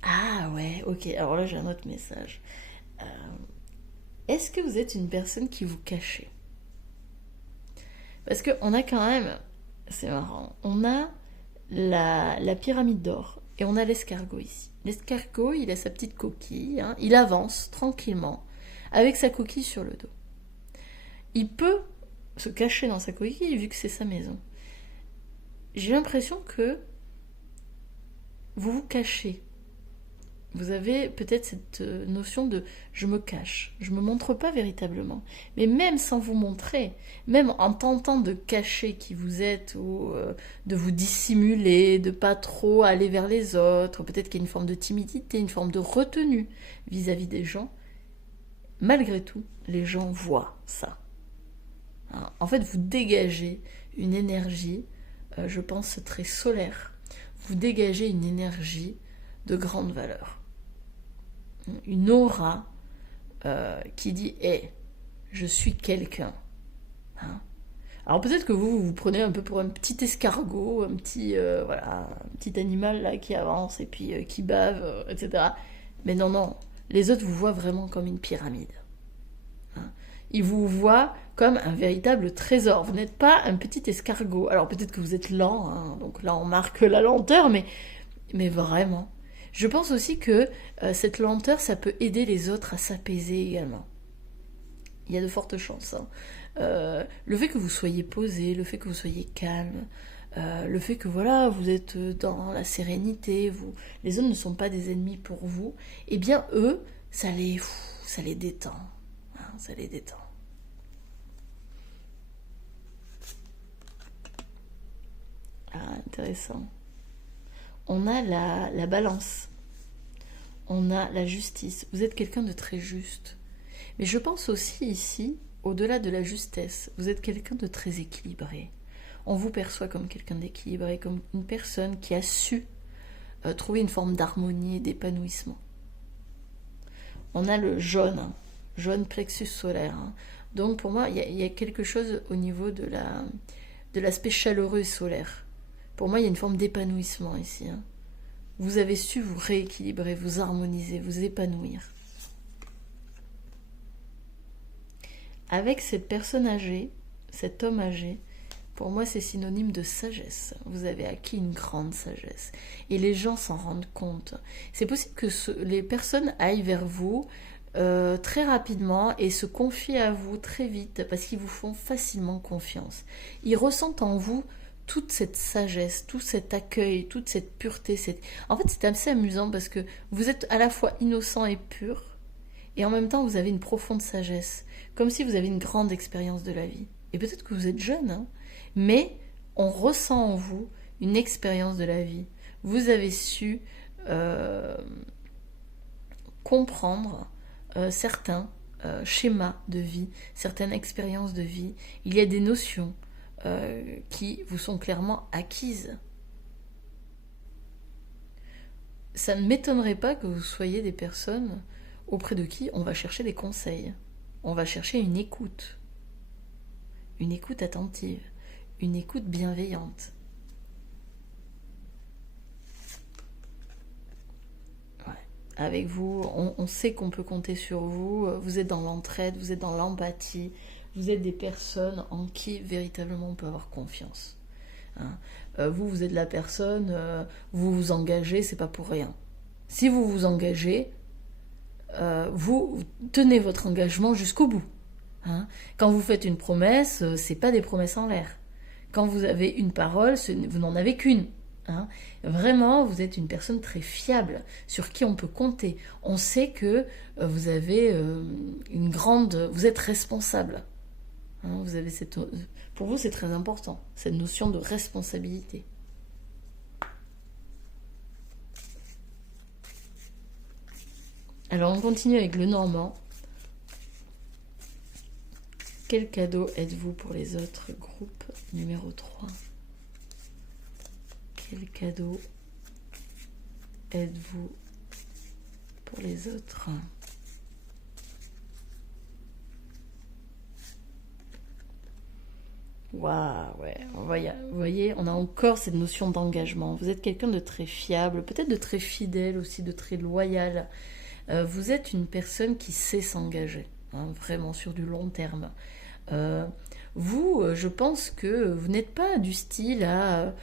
Ah ouais, ok, alors là j'ai un autre message. Euh, Est-ce que vous êtes une personne qui vous cachez? Parce qu'on a quand même, c'est marrant, on a la pyramide d'or et on a l'escargot ici. L'escargot, il a sa petite coquille, hein, il avance tranquillement avec sa coquille sur le dos. Il peut se cacher dans sa coquille vu que c'est sa maison. J'ai l'impression que vous vous cachez. Vous avez peut-être cette notion de je me cache, je me montre pas véritablement. Mais même sans vous montrer, même en tentant de cacher qui vous êtes ou de vous dissimuler, de pas trop aller vers les autres, peut-être qu'il y a une forme de timidité, une forme de retenue vis-à-vis des gens, malgré tout, les gens voient ça. Hein, en fait, vous dégagez une énergie, je pense, très solaire. Vous dégagez une énergie de grande valeur. Une aura qui dit hey, je suis quelqu'un. Hein. Alors peut-être que vous prenez un peu pour un petit escargot, un petit voilà, un petit animal là qui avance et puis qui bave, etc. Mais non, non, les autres vous voient vraiment comme une pyramide. Hein. Ils vous voient comme un véritable trésor. Vous n'êtes pas un petit escargot. Alors peut-être que vous êtes lent, hein, donc là on marque la lenteur, mais vraiment. Je pense aussi que cette lenteur, ça peut aider les autres à s'apaiser également. Il y a de fortes chances. Hein. Le fait que vous soyez posé, le fait que vous soyez calme, le fait que voilà, vous êtes dans la sérénité, les autres ne sont pas des ennemis pour vous, eh bien eux, ça les détend. Hein, ça les détend. Ah, intéressant. On a la balance, on a la justice. Vous êtes quelqu'un de très juste. Mais je pense aussi ici, au-delà de la justesse, vous êtes quelqu'un de très équilibré. On vous perçoit comme quelqu'un d'équilibré, comme une personne qui a su trouver une forme d'harmonie et d'épanouissement. On a le jaune, hein, jaune plexus solaire. Hein. Donc pour moi, il y a quelque chose au niveau de l'aspect chaleureux et solaire. Pour moi, il y a une forme d'épanouissement ici. Hein. Vous avez su vous rééquilibrer, vous harmoniser, vous épanouir. Avec cette personne âgée, cet homme âgé, pour moi, c'est synonyme de sagesse. Vous avez acquis une grande sagesse. Et les gens s'en rendent compte. C'est possible que les personnes aillent vers vous très rapidement et se confient à vous très vite parce qu'ils vous font facilement confiance. Ils ressentent en vous toute cette sagesse, tout cet accueil, toute cette pureté. En fait, c'est assez amusant parce que vous êtes à la fois innocent et pur, et en même temps, vous avez une profonde sagesse, comme si vous avez une grande expérience de la vie. Et peut-être que vous êtes jeune, hein, mais on ressent en vous une expérience de la vie. Vous avez su comprendre certains schémas de vie, certaines expériences de vie. Il y a des notions qui vous sont clairement acquises. Ça ne m'étonnerait pas que vous soyez des personnes auprès de qui on va chercher des conseils. On va chercher une écoute attentive, une écoute bienveillante. Ouais. Avec vous, on sait qu'on peut compter sur vous, vous êtes dans l'entraide, vous êtes dans l'empathie, vous êtes des personnes en qui véritablement on peut avoir confiance. Hein. Vous êtes la personne, vous vous engagez, c'est pas pour rien. Si vous vous engagez, vous tenez votre engagement jusqu'au bout. Hein. Quand vous faites une promesse, c'est pas des promesses en l'air. Quand vous avez une parole, vous n'en avez qu'une. Hein. Vraiment, vous êtes une personne très fiable, sur qui on peut compter. On sait que vous avez une grande... Vous êtes responsable. Hein, vous avez pour vous, c'est très important, cette notion de responsabilité. Alors, on continue avec le Normand. Quel cadeau êtes-vous pour les autres groupes numéro 3? Quel cadeau êtes-vous pour les autres? Waouh, ouais. Vous voyez, on a encore cette notion d'engagement. Vous êtes quelqu'un de très fiable, peut-être de très fidèle aussi, de très loyal. Vous êtes une personne qui sait s'engager, hein, vraiment sur du long terme. Euh, je pense que vous n'êtes pas du style à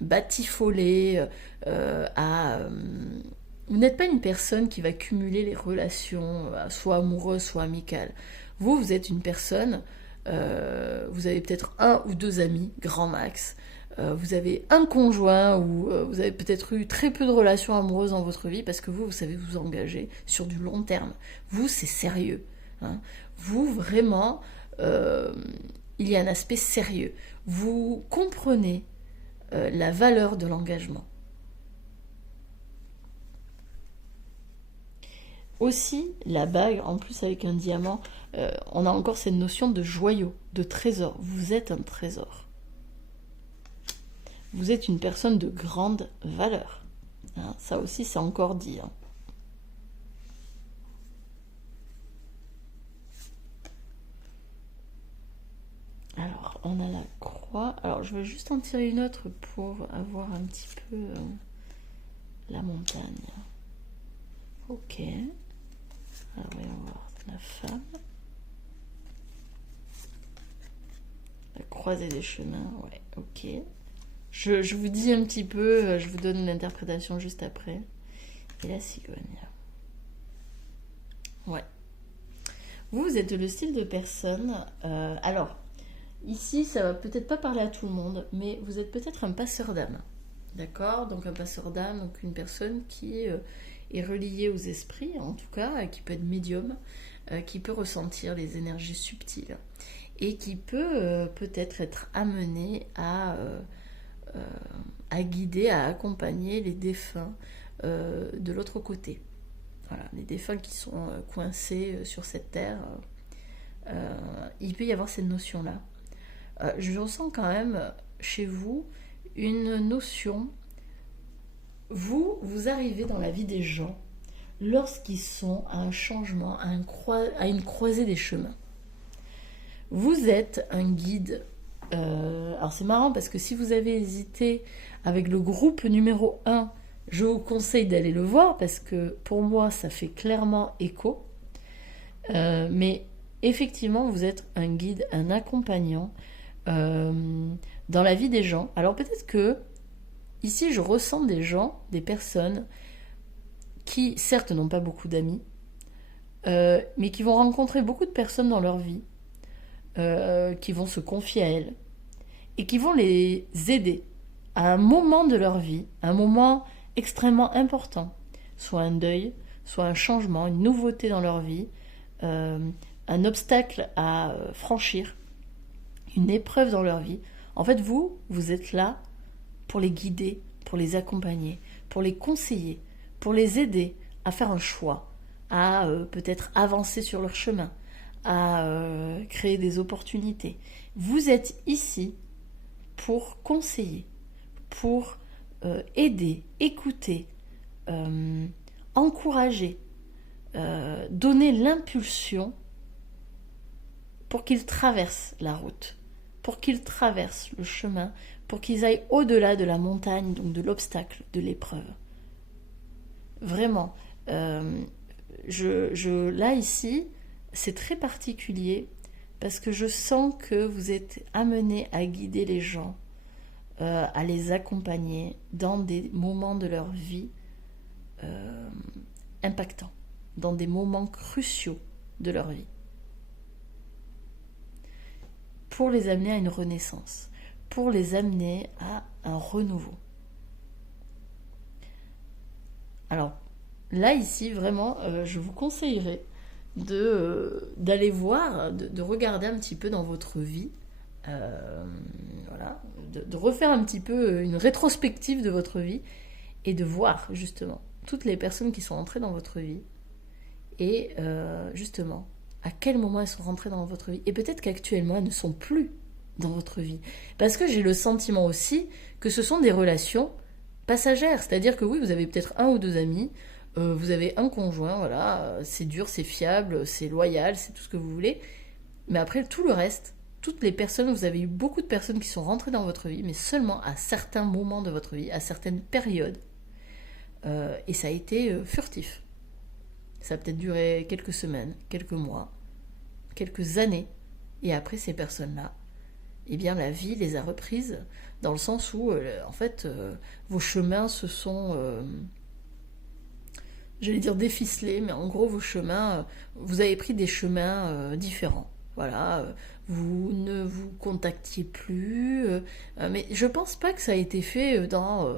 batifoler, vous n'êtes pas une personne qui va cumuler les relations, soit amoureuses, soit amicales. Vous êtes une personne, vous avez peut-être un ou deux amis, grand max. Vous avez un conjoint ou vous avez peut-être eu très peu de relations amoureuses dans votre vie parce que vous savez vous engager sur du long terme. Vous, c'est sérieux, hein. Vous, vraiment, il y a un aspect sérieux. Vous comprenez la valeur de l'engagement. Aussi, la bague, en plus avec un diamant, on a encore cette notion de joyau, de trésor. Vous êtes un trésor. Vous êtes une personne de grande valeur. Hein, ça aussi, c'est encore dit. Hein. Alors, on a la croix. Alors, je vais juste en tirer une autre pour avoir un petit peu la montagne. Ok. Alors, voyons voir la femme. La croisée des chemins, ouais, ok. Je vous dis un petit peu, je vous donne l'interprétation juste après. Et la cigogne. Ouais. Vous êtes le style de personne. Alors, ici, ça va peut-être pas parler à tout le monde, mais vous êtes peut-être un passeur d'âme. D'accord? Donc, un passeur d'âme, donc une personne qui est reliée aux esprits, en tout cas, qui peut être médium, qui peut ressentir les énergies subtiles et qui peut peut-être être amenée à guider, à accompagner les défunts de l'autre côté. Voilà, les défunts qui sont coincés sur cette terre, il peut y avoir cette notion-là. Je ressens quand même chez vous une notion. Vous arrivez dans la vie des gens lorsqu'ils sont à un changement, à une croisée des chemins. Vous êtes un guide. Alors c'est marrant parce que si vous avez hésité avec le groupe numéro 1, je vous conseille d'aller le voir parce que pour moi ça fait clairement écho. Mais effectivement vous êtes un guide, un accompagnant dans la vie des gens. Alors peut-être que ici je ressens des gens, des personnes qui certes n'ont pas beaucoup d'amis, mais qui vont rencontrer beaucoup de personnes dans leur vie, qui vont se confier à elles et qui vont les aider à un moment de leur vie, un moment extrêmement important, soit un deuil, soit un changement, une nouveauté dans leur vie, un obstacle à franchir, une épreuve dans leur vie. En fait, vous êtes là pour les guider, pour les accompagner, pour les conseiller, pour les aider à faire un choix, à peut-être avancer sur leur chemin, à créer des opportunités. Vous êtes ici pour conseiller, pour aider, écouter, encourager, donner l'impulsion pour qu'ils traversent la route, pour qu'ils traversent le chemin, pour qu'ils aillent au-delà de la montagne, donc de l'obstacle, de l'épreuve. Vraiment, là ici, c'est très particulier parce que je sens que vous êtes amené à guider les gens, à les accompagner dans des moments de leur vie impactants, dans des moments cruciaux de leur vie, pour les amener à une renaissance, pour les amener à un renouveau. Alors, là, ici, vraiment, je vous conseillerais d'aller voir, de regarder un petit peu dans votre vie, voilà, de refaire un petit peu une rétrospective de votre vie et de voir, justement, toutes les personnes qui sont entrées dans votre vie et, justement, à quel moment elles sont rentrées dans votre vie. Et peut-être qu'actuellement, elles ne sont plus dans votre vie. Parce que j'ai le sentiment aussi que ce sont des relations passagères. C'est-à-dire que oui, vous avez peut-être un ou deux amis, vous avez un conjoint, voilà, c'est dur, c'est fiable, c'est loyal, c'est tout ce que vous voulez. Mais après, tout le reste, toutes les personnes, vous avez eu beaucoup de personnes qui sont rentrées dans votre vie, mais seulement à certains moments de votre vie, à certaines périodes. Et ça a été furtif. Ça a peut-être duré quelques semaines, quelques mois, quelques années. Et après, ces personnes-là, eh bien, la vie les a reprises dans le sens où, en fait, vos chemins se sont, j'allais dire déficelés, mais en gros, vos chemins, vous avez pris des chemins différents. Voilà, vous ne vous contactiez plus, mais je pense pas que ça a été fait dans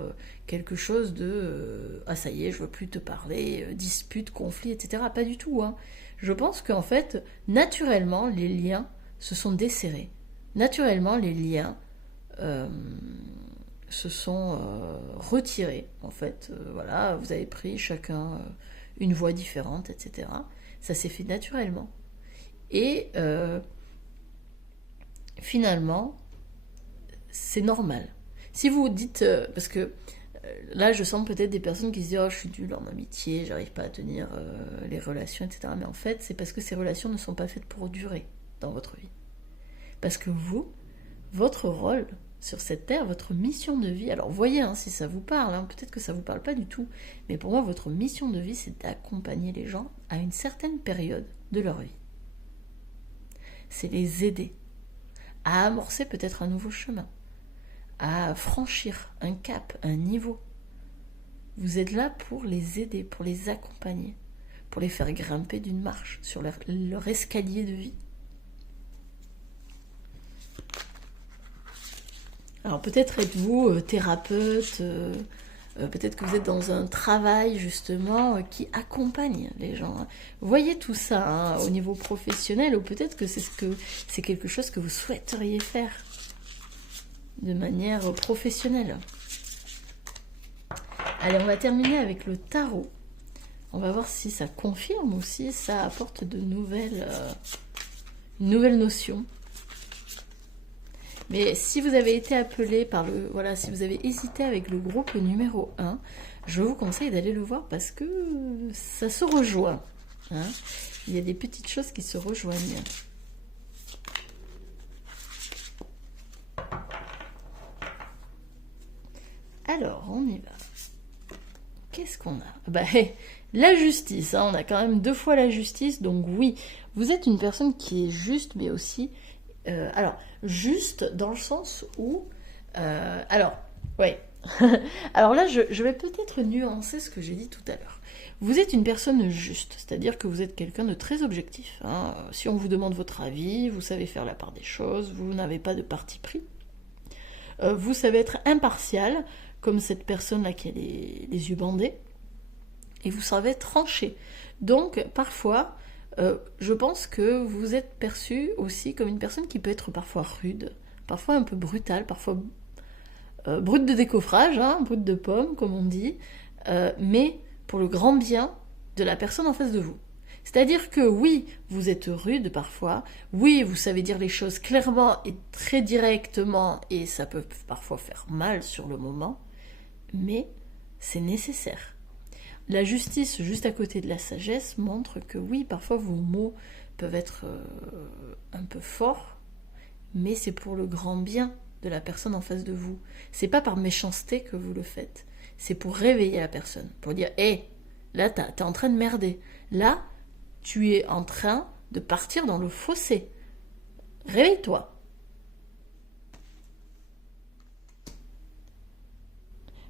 quelque chose de ah ça y est, je veux plus te parler, dispute, conflit, etc. Pas du tout, hein. Je pense qu'en fait, naturellement, les liens se sont desserrés. Naturellement, les liens se sont retirés, en fait. Voilà, vous avez pris chacun une voie différente, etc. Ça s'est fait naturellement. Et finalement, c'est normal. Si vous dites, parce que là je sens peut-être des personnes qui se disent oh je suis nulle en amitié, j'arrive pas à tenir les relations, etc. Mais en fait c'est parce que ces relations ne sont pas faites pour durer dans votre vie. Parce que vous, votre rôle sur cette terre, votre mission de vie, alors voyez hein, si ça vous parle, hein, peut-être que ça vous parle pas du tout, mais pour moi votre mission de vie c'est d'accompagner les gens à une certaine période de leur vie. C'est les aider à amorcer peut-être un nouveau chemin, à franchir un cap, un niveau. Vous êtes là pour les aider, pour les accompagner, pour les faire grimper d'une marche sur leur escalier de vie. Alors peut-être êtes-vous thérapeute, peut-être que vous êtes dans un travail justement qui accompagne les gens. Voyez tout ça hein, au niveau professionnel, ou peut-être que c'est quelque chose que vous souhaiteriez faire de manière professionnelle. Allez, on va terminer avec le tarot. On va voir si ça confirme ou si ça apporte de nouvelles notions. Mais si vous avez été appelé par voilà, si vous avez hésité avec le groupe numéro 1, je vous conseille d'aller le voir parce que ça se rejoint. Hein. Il y a des petites choses qui se rejoignent. Alors, on y va. Qu'est-ce qu'on a la justice, hein, on a quand même 2 fois la justice, donc oui, vous êtes une personne qui est juste, mais aussi... alors, juste dans le sens où... alors, ouais. Alors là, je vais peut-être nuancer ce que j'ai dit tout à l'heure. Vous êtes une personne juste, c'est-à-dire que vous êtes quelqu'un de très objectif. Hein. Si on vous demande votre avis, vous savez faire la part des choses, vous n'avez pas de parti pris. Vous savez être impartial, comme cette personne-là qui a les yeux bandés, et vous savez trancher. Donc, parfois, je pense que vous êtes perçu aussi comme une personne qui peut être parfois rude, parfois un peu brutale, parfois brute de décoffrage, hein, brute de pomme, comme on dit, mais pour le grand bien de la personne en face de vous. C'est-à-dire que oui, vous êtes rude parfois, oui, vous savez dire les choses clairement et très directement, et ça peut parfois faire mal sur le moment, mais c'est nécessaire. La justice, juste à côté de la sagesse, montre que oui, parfois vos mots peuvent être un peu forts, mais c'est pour le grand bien de la personne en face de vous. C'est pas par méchanceté que vous le faites, c'est pour réveiller la personne, pour dire « Hé, là, t'es en train de merder. Là, tu es en train de partir dans le fossé. Réveille-toi. »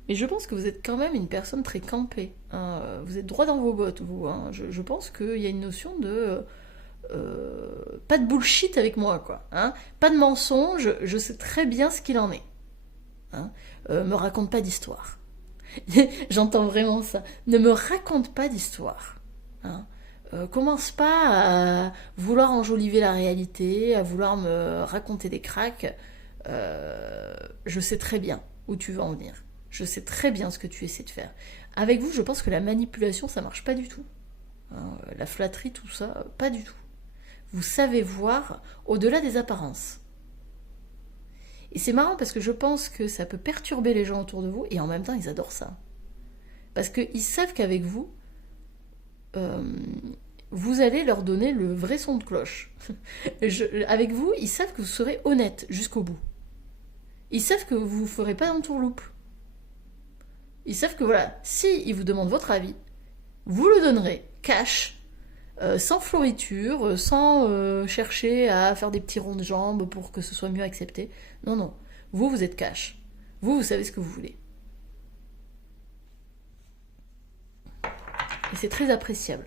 Mais je pense que vous êtes quand même une personne très campée. Hein. Vous êtes droit dans vos bottes, vous. Hein. Je pense qu'il y a une notion de... pas de bullshit avec moi, quoi. Hein. Pas de mensonge, je sais très bien ce qu'il en est. Hein. Me raconte pas d'histoire. J'entends vraiment ça. Ne me raconte pas d'histoire. Hein. Commence pas à vouloir enjoliver la réalité, à vouloir me raconter des cracks. Je sais très bien où tu veux en venir. Je sais très bien ce que tu essaies de faire. Avec vous, je pense que la manipulation, ça marche pas du tout. Hein, la flatterie, tout ça, pas du tout. Vous savez voir au-delà des apparences. Et c'est marrant parce que je pense que ça peut perturber les gens autour de vous et en même temps, ils adorent ça. Parce qu'ils savent qu'avec vous, vous allez leur donner le vrai son de cloche. Avec vous, ils savent que vous serez honnête jusqu'au bout. Ils savent que vous ne ferez pas d'entourloupe. Ils savent que voilà, si ils vous demandent votre avis, vous le donnerez cash, sans floriture, sans chercher à faire des petits ronds de jambes pour que ce soit mieux accepté. Non, non. Vous êtes cash. Vous savez ce que vous voulez. Et c'est très appréciable.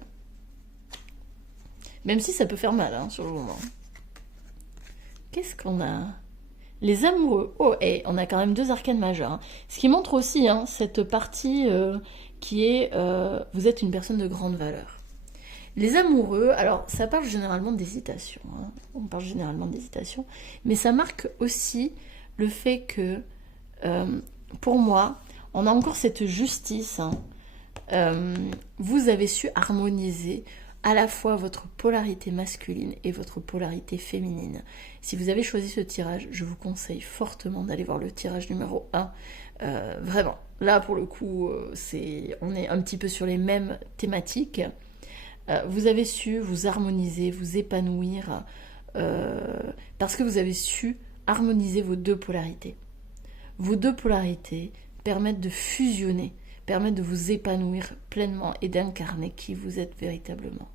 Même si ça peut faire mal, hein, sur le moment. Qu'est-ce qu'on a ? Les amoureux. Oh, et on a quand même 2 arcanes majeures. Hein. Ce qui montre aussi cette partie qui est vous êtes une personne de grande valeur. Les amoureux, alors ça parle généralement d'hésitation. Hein. On parle généralement d'hésitation. Mais ça marque aussi le fait que, pour moi, on a encore cette justice. Hein. Vous avez su harmoniser à la fois votre polarité masculine et votre polarité féminine. Si vous avez choisi ce tirage, je vous conseille fortement d'aller voir le tirage numéro 1. Vraiment, là pour le coup, on est un petit peu sur les mêmes thématiques. Vous avez su vous harmoniser, vous épanouir, parce que vous avez su harmoniser vos 2 polarités. Vos 2 polarités permettent de fusionner, permettent de vous épanouir pleinement et d'incarner qui vous êtes véritablement.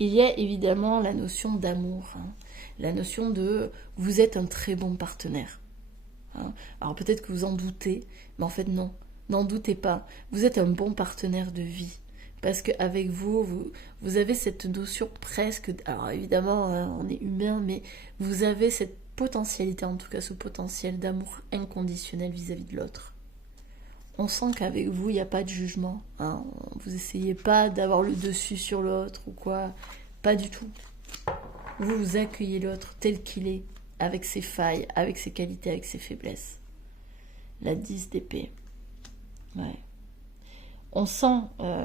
Il y a évidemment la notion d'amour, hein, la notion de vous êtes un très bon partenaire. Hein. Alors peut-être que vous en doutez, mais en fait non, n'en doutez pas. Vous êtes un bon partenaire de vie. Parce qu'avec vous avez cette notion presque... Alors évidemment, hein, on est humain, mais vous avez cette potentialité, en tout cas ce potentiel d'amour inconditionnel vis-à-vis de l'autre. On sent qu'avec vous, il n'y a pas de jugement. Hein. Vous n'essayez pas d'avoir le dessus sur l'autre ou quoi. Pas du tout. Vous accueillez l'autre tel qu'il est, avec ses failles, avec ses qualités, avec ses faiblesses. La 10 d'épée. Ouais. On sent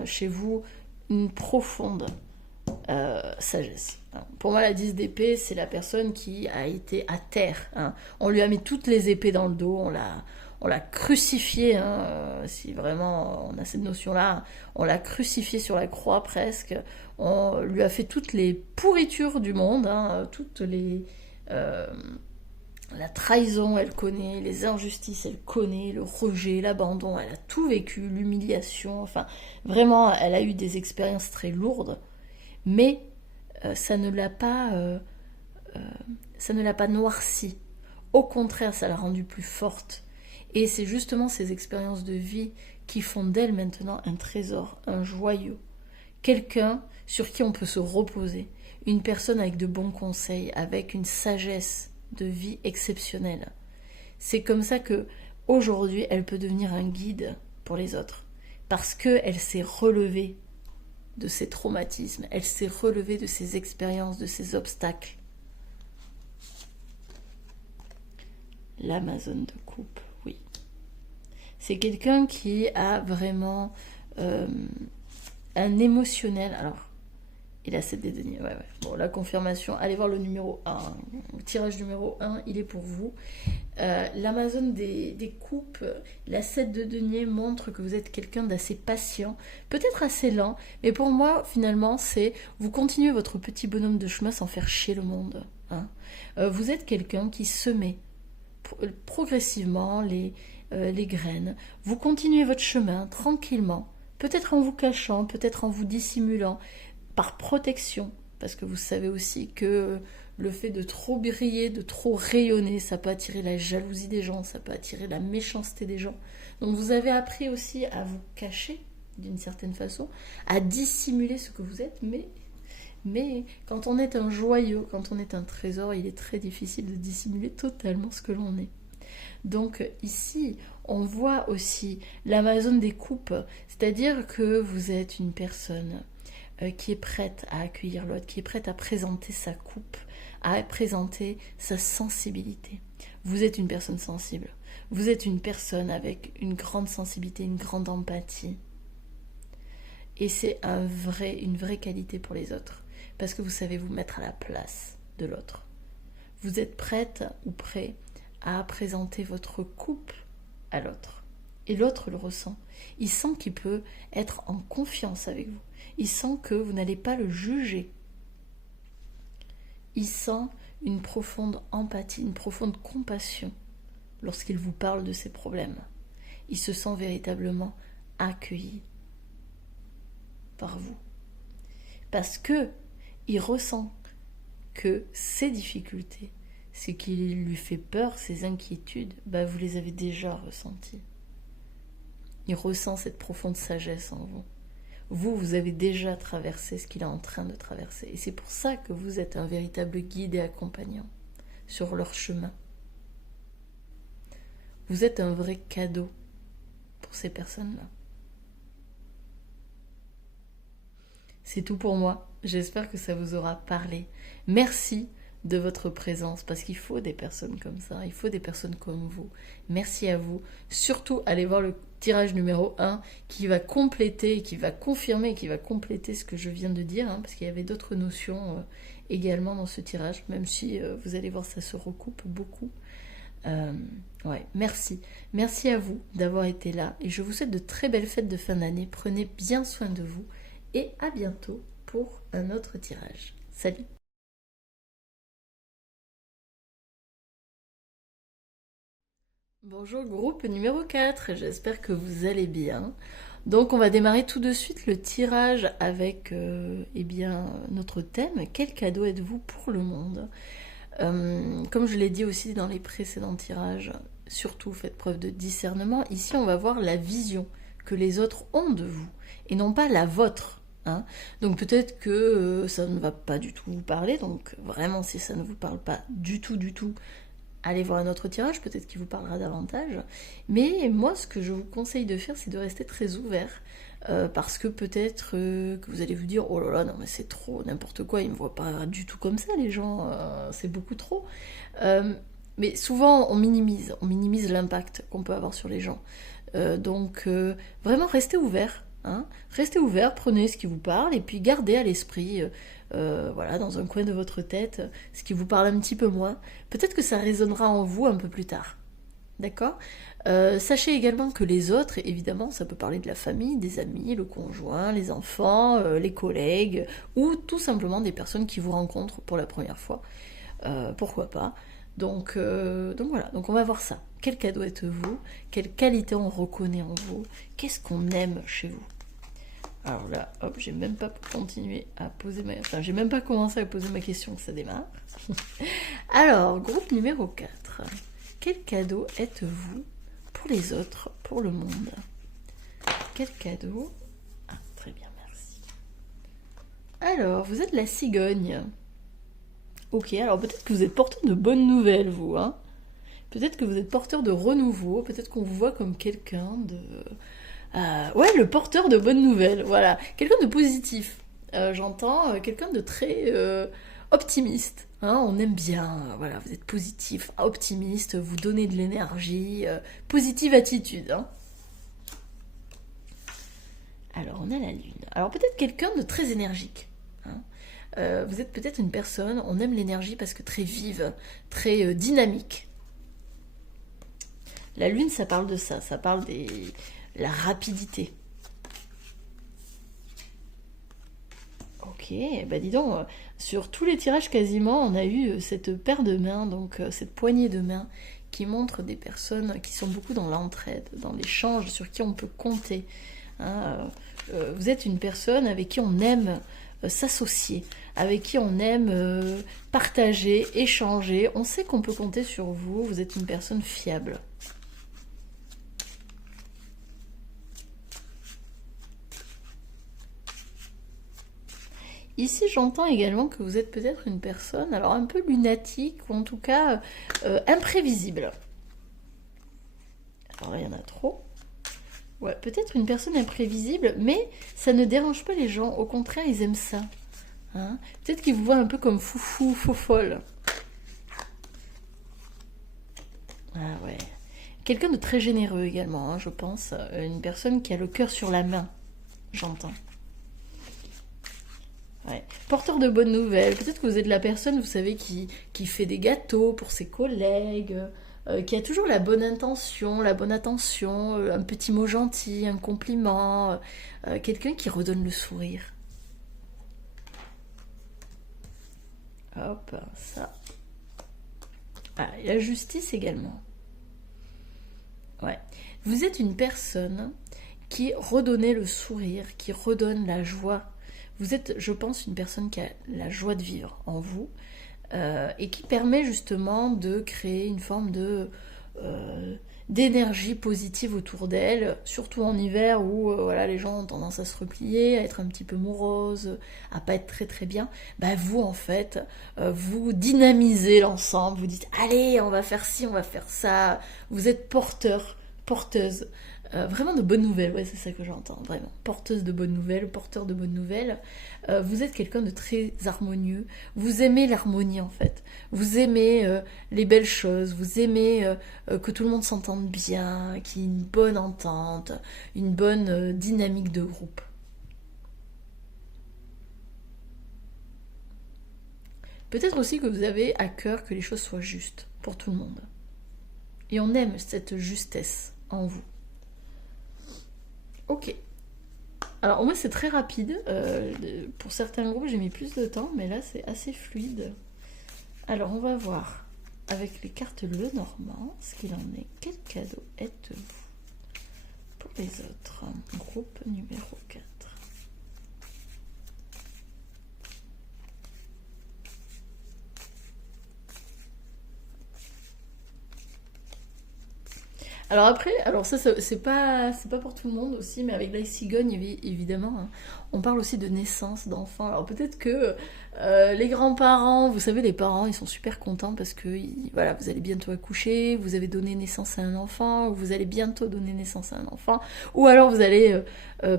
chez vous une profonde sagesse. Pour moi, la 10 d'épée, c'est la personne qui a été à terre. Hein. On lui a mis toutes les épées dans le dos, on l'a crucifié, hein, si vraiment on a cette notion-là, on l'a crucifié sur la croix presque, on lui a fait toutes les pourritures du monde, hein, toutes les... la trahison, elle connaît, les injustices, elle connaît, le rejet, l'abandon, elle a tout vécu, l'humiliation, enfin, vraiment, elle a eu des expériences très lourdes, mais ça ne l'a pas noircie. Au contraire, ça l'a rendue plus forte. Et c'est justement ces expériences de vie qui font d'elle maintenant un trésor, un joyau. Quelqu'un sur qui on peut se reposer. Une personne avec de bons conseils, avec une sagesse de vie exceptionnelle. C'est comme ça que aujourd'hui, elle peut devenir un guide pour les autres. Parce qu'elle s'est relevée de ses traumatismes, elle s'est relevée de ses expériences, de ses obstacles. L'Amazone de coupe. C'est quelqu'un qui a vraiment un émotionnel. Alors, il a 7 deniers. Ouais. Bon, la confirmation. Allez voir le numéro 1. Le tirage numéro 1, il est pour vous. L'Amazone des coupes, la 7 de denier montre que vous êtes quelqu'un d'assez patient, peut-être assez lent, mais pour moi, finalement, c'est vous continuez votre petit bonhomme de chemin sans faire chier le monde. Hein. Vous êtes quelqu'un qui semait progressivement les graines. Vous continuez votre chemin tranquillement, peut-être en vous cachant, peut-être en vous dissimulant, par protection, parce que vous savez aussi que le fait de trop briller, de trop rayonner, ça peut attirer la jalousie des gens, ça peut attirer la méchanceté des gens. Donc vous avez appris aussi à vous cacher, d'une certaine façon, à dissimuler ce que vous êtes, mais quand on est un joyau, quand on est un trésor, il est très difficile de dissimuler totalement ce que l'on est. Donc ici, on voit aussi l'Amazone des coupes, c'est-à-dire que vous êtes une personne qui est prête à accueillir l'autre, qui est prête à présenter sa coupe, à présenter sa sensibilité. Vous êtes une personne sensible, vous êtes une personne avec une grande sensibilité, une grande empathie. Et c'est une vraie qualité pour les autres, parce que vous savez vous mettre à la place de l'autre. Vous êtes prête ou prêt à présenter votre coupe à l'autre. Et l'autre le ressent. Il sent qu'il peut être en confiance avec vous. Il sent que vous n'allez pas le juger. Il sent une profonde empathie, une profonde compassion lorsqu'il vous parle de ses problèmes. Il se sent véritablement accueilli par vous. Parce que il ressent que ses difficultés, ce qui lui fait peur, ses inquiétudes, vous les avez déjà ressenties. Il ressent cette profonde sagesse en vous. Vous avez déjà traversé ce qu'il est en train de traverser. Et c'est pour ça que vous êtes un véritable guide et accompagnant sur leur chemin. Vous êtes un vrai cadeau pour ces personnes-là. C'est tout pour moi. J'espère que ça vous aura parlé. Merci de votre présence, parce qu'il faut des personnes comme ça, il faut des personnes comme vous. Merci à vous. Surtout, allez voir le tirage numéro 1 qui va compléter, qui va confirmer, qui va compléter ce que je viens de dire, parce qu'il y avait d'autres notions également dans ce tirage, même si vous allez voir, ça se recoupe beaucoup. Merci. Merci à vous d'avoir été là, et je vous souhaite de très belles fêtes de fin d'année. Prenez bien soin de vous, et à bientôt pour un autre tirage. Salut! Bonjour groupe numéro 4, j'espère que vous allez bien. Donc on va démarrer tout de suite le tirage avec notre thème. Quel cadeau êtes-vous pour le monde? Comme je l'ai dit aussi dans les précédents tirages, surtout faites preuve de discernement. Ici on va voir la vision que les autres ont de vous et non pas la vôtre. Donc peut-être que ça ne va pas du tout vous parler, donc vraiment si ça ne vous parle pas du tout, allez voir un autre tirage, peut-être qu'il vous parlera davantage. Mais moi, ce que je vous conseille de faire, c'est de rester très ouvert, parce que peut-être que vous allez vous dire « Oh là là, non mais c'est trop, n'importe quoi, ils ne me voient pas du tout comme ça, les gens, c'est beaucoup trop. » Mais souvent, on minimise l'impact qu'on peut avoir sur les gens. Donc, vraiment, restez ouvert. Restez ouvert, prenez ce qui vous parle, et puis gardez à l'esprit... dans un coin de votre tête, ce qui vous parle un petit peu moins. Peut-être que ça résonnera en vous un peu plus tard. D'accord ? Sachez également que les autres, évidemment, ça peut parler de la famille, des amis, le conjoint, les enfants, les collègues, ou tout simplement des personnes qui vous rencontrent pour la première fois. Pourquoi pas ? Donc voilà, donc on va voir ça. Quel cadeau êtes-vous ? Quelle qualité on reconnaît en vous ? Qu'est-ce qu'on aime chez vous ? Alors là, hop, j'ai même pas continué à poser j'ai même pas commencé à poser ma question que ça démarre. Alors, groupe numéro 4. Quel cadeau êtes-vous pour les autres, pour le monde ? Quel cadeau ? Ah, très bien, merci. Alors, vous êtes la cigogne. Ok, alors peut-être que vous êtes porteur de bonnes nouvelles, vous, Peut-être que vous êtes porteur de renouveau, peut-être qu'on vous voit comme quelqu'un de... le porteur de bonnes nouvelles, voilà. Quelqu'un de positif. J'entends quelqu'un de très optimiste. On aime bien, voilà, vous êtes positif, optimiste, vous donnez de l'énergie, positive attitude. Alors, on a la lune. Alors, peut-être quelqu'un de très énergique. Vous êtes peut-être une personne, on aime l'énergie parce que très vive, très dynamique. La lune, ça parle de ça parle la rapidité. Ok, dis donc, sur tous les tirages quasiment, on a eu cette paire de mains, donc cette poignée de mains, qui montre des personnes qui sont beaucoup dans l'entraide, dans l'échange, sur qui on peut compter. Vous êtes une personne avec qui on aime s'associer, avec qui on aime partager, échanger. On sait qu'on peut compter sur vous, vous êtes une personne fiable. Ici, j'entends également que vous êtes peut-être une personne, alors un peu lunatique, ou en tout cas imprévisible. Alors là, il y en a trop. Ouais, peut-être une personne imprévisible, mais ça ne dérange pas les gens. Au contraire, ils aiment ça. Peut-être qu'ils vous voient un peu comme foufou, faux-folle. Ah ouais. Quelqu'un de très généreux également, je pense. Une personne qui a le cœur sur la main, j'entends. Ouais. Porteur de bonnes nouvelles. Peut-être que vous êtes la personne, vous savez, qui fait des gâteaux pour ses collègues, qui a toujours la bonne intention, la bonne attention, un petit mot gentil, un compliment, quelqu'un qui redonne le sourire. Hop, ça. Ah, et la justice également. Ouais. Vous êtes une personne qui redonnait le sourire, qui redonne la joie. Vous êtes, je pense, une personne qui a la joie de vivre en vous et qui permet justement de créer une forme d'énergie positive autour d'elle, surtout en hiver où voilà, les gens ont tendance à se replier, à être un petit peu moroses, à pas être très très bien. Bah vous en fait, vous dynamisez l'ensemble, vous dites allez on va faire ci, on va faire ça. Vous êtes porteuse. Vraiment de bonnes nouvelles, ouais, c'est ça que j'entends, vraiment. Porteuse de bonnes nouvelles, porteur de bonnes nouvelles. Vous êtes quelqu'un de très harmonieux. Vous aimez l'harmonie, en fait. Vous aimez les belles choses. Vous aimez que tout le monde s'entende bien, qu'il y ait une bonne entente, une bonne dynamique de groupe. Peut-être aussi que vous avez à cœur que les choses soient justes pour tout le monde. Et on aime cette justesse en vous. Ok. Alors moi c'est très rapide. Pour certains groupes j'ai mis plus de temps, mais là c'est assez fluide. Alors on va voir avec les cartes Lenormand ce qu'il en est. Quel cadeau êtes-vous pour les autres? Groupe numéro 4. Alors après, alors ça c'est pas pour tout le monde aussi, mais avec la cigogne évidemment, hein, on parle aussi de naissance d'enfants. Alors peut-être que les grands-parents, vous savez, les parents, ils sont super contents parce que voilà, vous allez bientôt accoucher, vous avez donné naissance à un enfant, ou vous allez bientôt donner naissance à un enfant, ou alors vous allez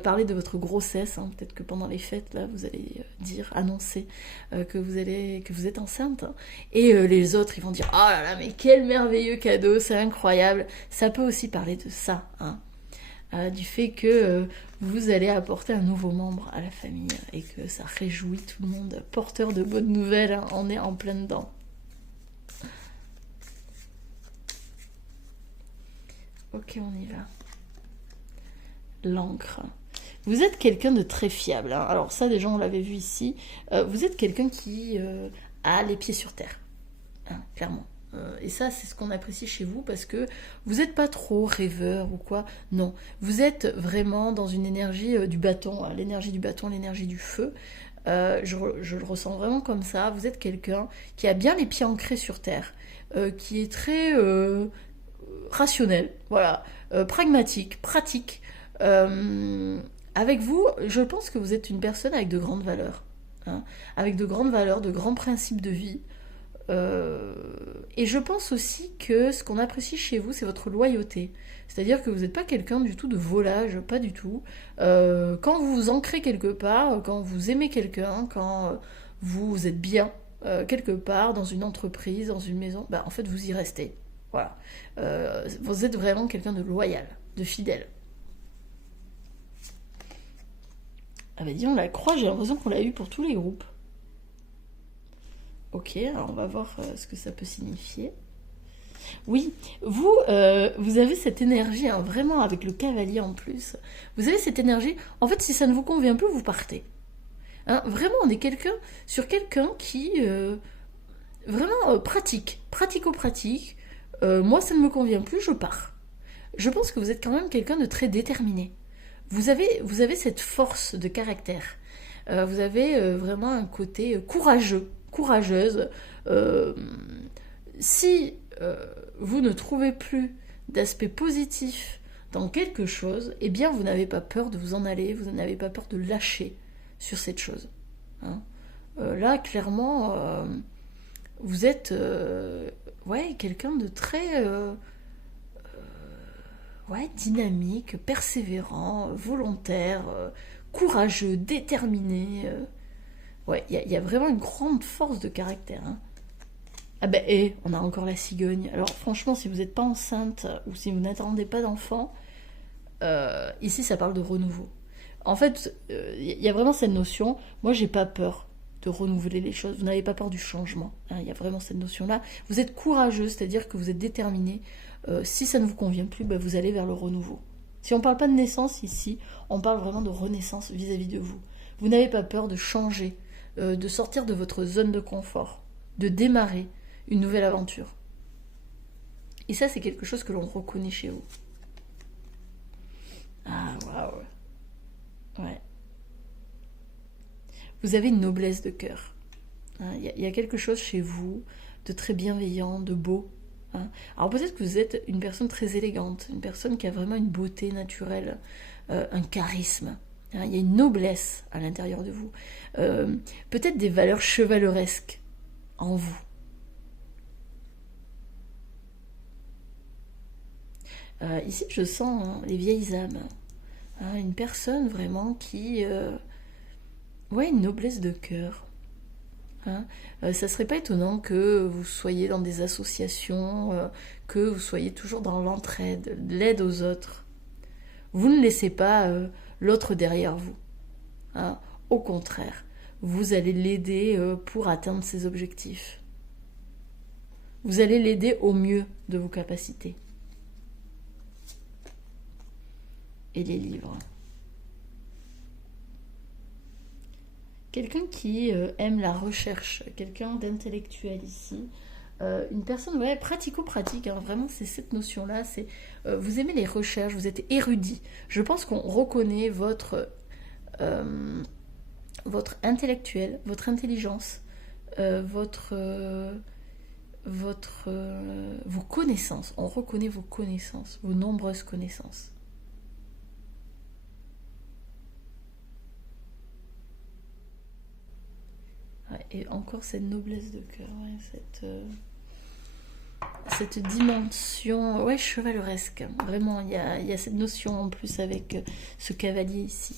parler de votre grossesse. Hein, peut-être que pendant les fêtes là, vous allez annoncer que vous êtes enceinte, hein, et les autres ils vont dire oh là là, mais quel merveilleux cadeau, c'est incroyable. Ça peut aussi parler de ça, hein, du fait que vous allez apporter un nouveau membre à la famille et que ça réjouit tout le monde. Porteur de bonnes nouvelles, hein, on est en plein dedans. Ok, on y va. L'encre. Vous êtes quelqu'un de très fiable, hein. Alors ça déjà on l'avait vu ici. Vous êtes quelqu'un qui a les pieds sur terre, hein, clairement. Et ça, c'est ce qu'on apprécie chez vous parce que vous n'êtes pas trop rêveur ou quoi. Non, vous êtes vraiment dans une énergie du bâton, hein, l'énergie du bâton, l'énergie du feu. Je le ressens vraiment comme ça. Vous êtes quelqu'un qui a bien les pieds ancrés sur terre, qui est très rationnel, voilà, pragmatique, pratique. Avec vous, je pense que vous êtes une personne avec de grandes valeurs, hein, avec de grandes valeurs, de grands principes de vie. Et je pense aussi que ce qu'on apprécie chez vous, c'est votre loyauté. C'est-à-dire que vous n'êtes pas quelqu'un du tout de volage, pas du tout. Quand vous vous ancrez quelque part, quand vous aimez quelqu'un, quand vous êtes bien quelque part, dans une entreprise, dans une maison, bah, en fait vous y restez. Voilà. Vous êtes vraiment quelqu'un de loyal, de fidèle. Ah bah disons, la croix, j'ai l'impression qu'on l'a eu pour tous les groupes. Ok, alors on va voir ce que ça peut signifier. Oui, vous avez cette énergie, hein, vraiment avec le cavalier en plus. Vous avez cette énergie, en fait si ça ne vous convient plus, vous partez. Hein, vraiment, on est sur quelqu'un qui, vraiment pratico-pratique. Moi ça ne me convient plus, je pars. Je pense que vous êtes quand même quelqu'un de très déterminé. Vous avez cette force de caractère. Vous avez vraiment un côté courageuse. Si vous ne trouvez plus d'aspect positif dans quelque chose, eh bien vous n'avez pas peur de vous en aller, vous n'avez pas peur de lâcher sur cette chose. Hein. Là, clairement, vous êtes ouais, quelqu'un de très dynamique, persévérant, volontaire, courageux, déterminé. Ouais, il y a vraiment une grande force de caractère. Hein. Ah ben, on a encore la cigogne. Alors franchement, si vous n'êtes pas enceinte ou si vous n'attendez pas d'enfant, ici ça parle de renouveau. En fait, il y a vraiment cette notion, moi j'ai pas peur de renouveler les choses. Vous n'avez pas peur du changement. Hein, il y a vraiment cette notion-là. Vous êtes courageux, c'est-à-dire que vous êtes déterminé. Si ça ne vous convient plus, ben vous allez vers le renouveau. Si on ne parle pas de naissance ici, on parle vraiment de renaissance vis-à-vis de vous. Vous n'avez pas peur de changer, de sortir de votre zone de confort, de démarrer une nouvelle aventure. Et ça, c'est quelque chose que l'on reconnaît chez vous. Ah, waouh. Ouais. Vous avez une noblesse de cœur. Hein, y a quelque chose chez vous de très bienveillant, de beau. Hein. Alors peut-être que vous êtes une personne très élégante, une personne qui a vraiment une beauté naturelle, un charisme. Hein, il y a une noblesse à l'intérieur de vous. Peut-être des valeurs chevaleresques en vous. Ici, je sens les vieilles âmes. Hein, une personne vraiment qui... ouais, une noblesse de cœur. Hein, ça serait pas étonnant que vous soyez dans des associations, que vous soyez toujours dans l'entraide, l'aide aux autres. Vous ne laissez pas l'autre derrière vous. Hein, au contraire, vous allez l'aider pour atteindre ses objectifs. Vous allez l'aider au mieux de vos capacités. Et les livres. Quelqu'un qui aime la recherche, quelqu'un d'intellectuel ici, une personne ouais, pratico-pratique, hein, vraiment c'est cette notion-là, c'est vous aimez les recherches, vous êtes érudit. Je pense qu'on reconnaît votre intellectuel, votre intelligence, vos connaissances. On reconnaît vos connaissances, vos nombreuses connaissances. Et encore cette noblesse de cœur, ouais, cette dimension ouais, chevaleresque. Vraiment, il y a cette notion en plus avec ce cavalier ici.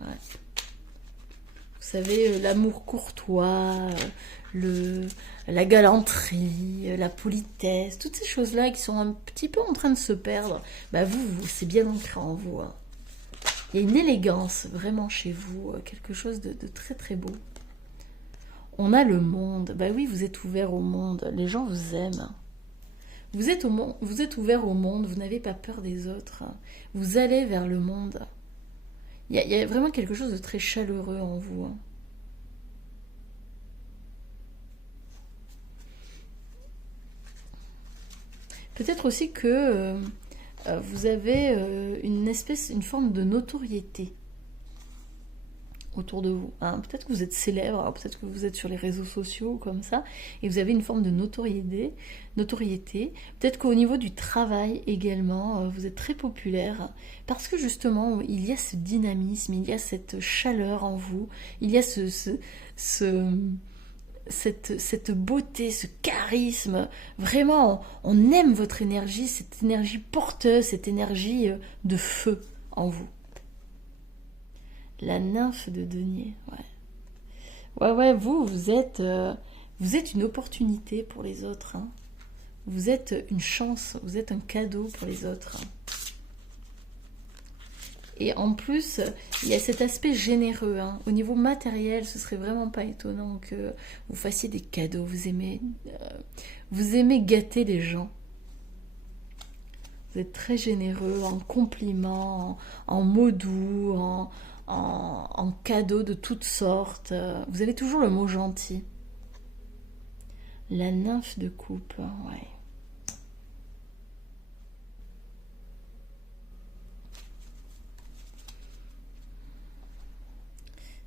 Ouais. Vous savez, l'amour courtois, la galanterie, la politesse, toutes ces choses-là qui sont un petit peu en train de se perdre, bah c'est bien ancré en vous. Hein. Il y a une élégance vraiment chez vous, quelque chose de très très beau. On a le monde. Bah oui, vous êtes ouvert au monde. Les gens vous aiment. Vous êtes ouvert au monde. Vous n'avez pas peur des autres. Vous allez vers le monde. Il y a vraiment quelque chose de très chaleureux en vous. Peut-être aussi que vous avez une forme de notoriété autour de vous. Hein. Peut-être que vous êtes célèbre, alors peut-être que vous êtes sur les réseaux sociaux comme ça, et vous avez une forme de notoriété. Peut-être qu'au niveau du travail également, vous êtes très populaire, parce que justement, il y a ce dynamisme, il y a cette chaleur en vous, il y a cette beauté, ce charisme. Vraiment, on aime votre énergie, cette énergie porteuse, cette énergie de feu en vous. La nymphe de denier, ouais. Ouais, vous êtes une opportunité pour les autres. Hein. Vous êtes une chance, vous êtes un cadeau pour les autres. Hein. Et en plus, il y a cet aspect généreux. Hein. Au niveau matériel, ce serait vraiment pas étonnant que vous fassiez des cadeaux. Vous aimez gâter les gens. Vous êtes très généreux en compliments, en mots doux, en cadeaux de toutes sortes. Vous avez toujours le mot gentil. La nymphe de coupe, ouais.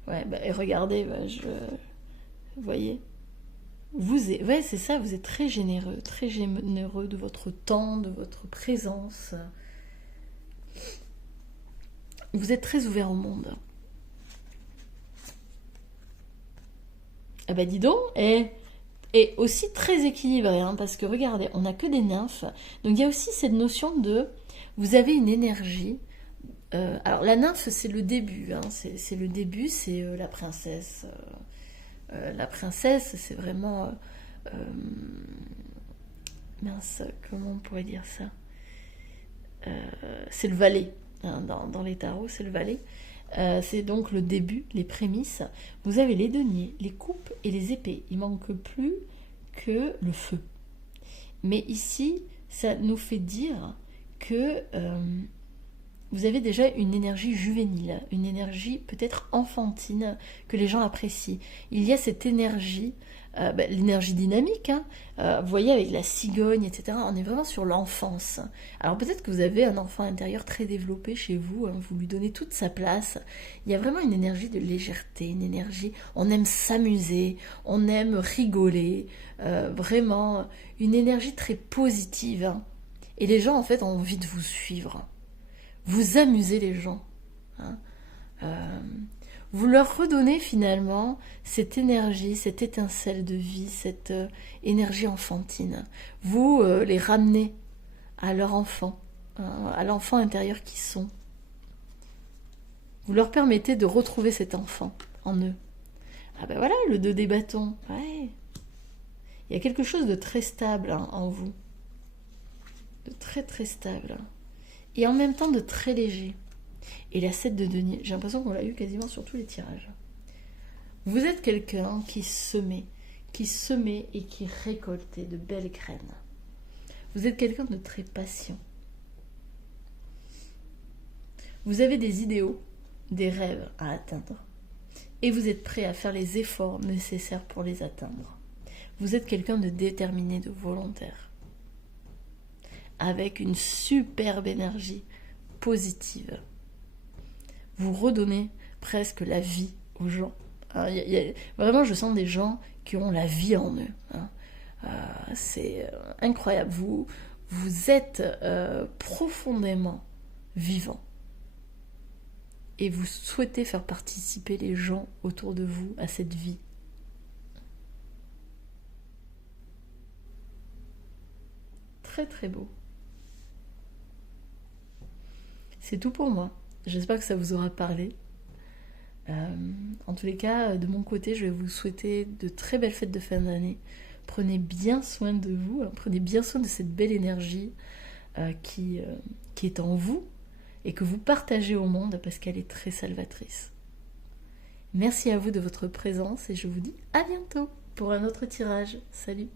Ouais, bah, et regardez, bah, vous voyez, ouais, c'est ça, vous êtes très généreux de votre temps, de votre présence. Vous êtes très ouvert au monde. Ah bah dis donc, et aussi très équilibré, hein, parce que regardez, on n'a que des nymphes, donc il y a aussi cette notion de, vous avez une énergie. Alors la nymphe, c'est le début, hein, c'est le début, c'est la princesse. La princesse, c'est vraiment... mince, comment on pourrait dire ça C'est le valet. Hein, dans les tarots, c'est le valet. C'est donc le début, les prémices. Vous avez les deniers, les coupes et les épées. Il manque plus que le feu. Mais ici, ça nous fait dire que vous avez déjà une énergie juvénile, une énergie peut-être enfantine que les gens apprécient. Il y a cette énergie, l'énergie dynamique, hein, vous voyez avec la cigogne, etc. On est vraiment sur l'enfance. Alors peut-être que vous avez un enfant intérieur très développé chez vous, hein, vous lui donnez toute sa place. Il y a vraiment une énergie de légèreté, une énergie, on aime s'amuser, on aime rigoler, vraiment une énergie très positive. Hein. Et les gens en fait ont envie de vous suivre. Vous amusez les gens. Hein. Vous leur redonnez finalement cette énergie, cette étincelle de vie, cette énergie enfantine. Vous les ramenez à leur enfant, hein, à l'enfant intérieur qu'ils sont. Vous leur permettez de retrouver cet enfant en eux. Ah ben voilà, le 2 des bâtons. Ouais. Il y a quelque chose de très stable hein, en vous. De très très stable. Et en même temps de très léger. Et la 7 de denier, j'ai l'impression qu'on l'a eu quasiment sur tous les tirages. Vous êtes quelqu'un qui semait et qui récoltait de belles graines. Vous êtes quelqu'un de très patient. Vous avez des idéaux, des rêves à atteindre. Et vous êtes prêt à faire les efforts nécessaires pour les atteindre. Vous êtes quelqu'un de déterminé, de volontaire. Avec une superbe énergie positive. Vous redonnez presque la vie aux gens. Vraiment, je sens des gens qui ont la vie en eux. Hein. C'est incroyable. Vous êtes profondément vivant. Et vous souhaitez faire participer les gens autour de vous à cette vie. Très très beau. C'est tout pour moi. J'espère que ça vous aura parlé. En tous les cas, de mon côté, je vais vous souhaiter de très belles fêtes de fin d'année. Prenez bien soin de vous, hein, prenez bien soin de cette belle énergie qui est en vous et que vous partagez au monde parce qu'elle est très salvatrice. Merci à vous de votre présence et je vous dis à bientôt pour un autre tirage. Salut!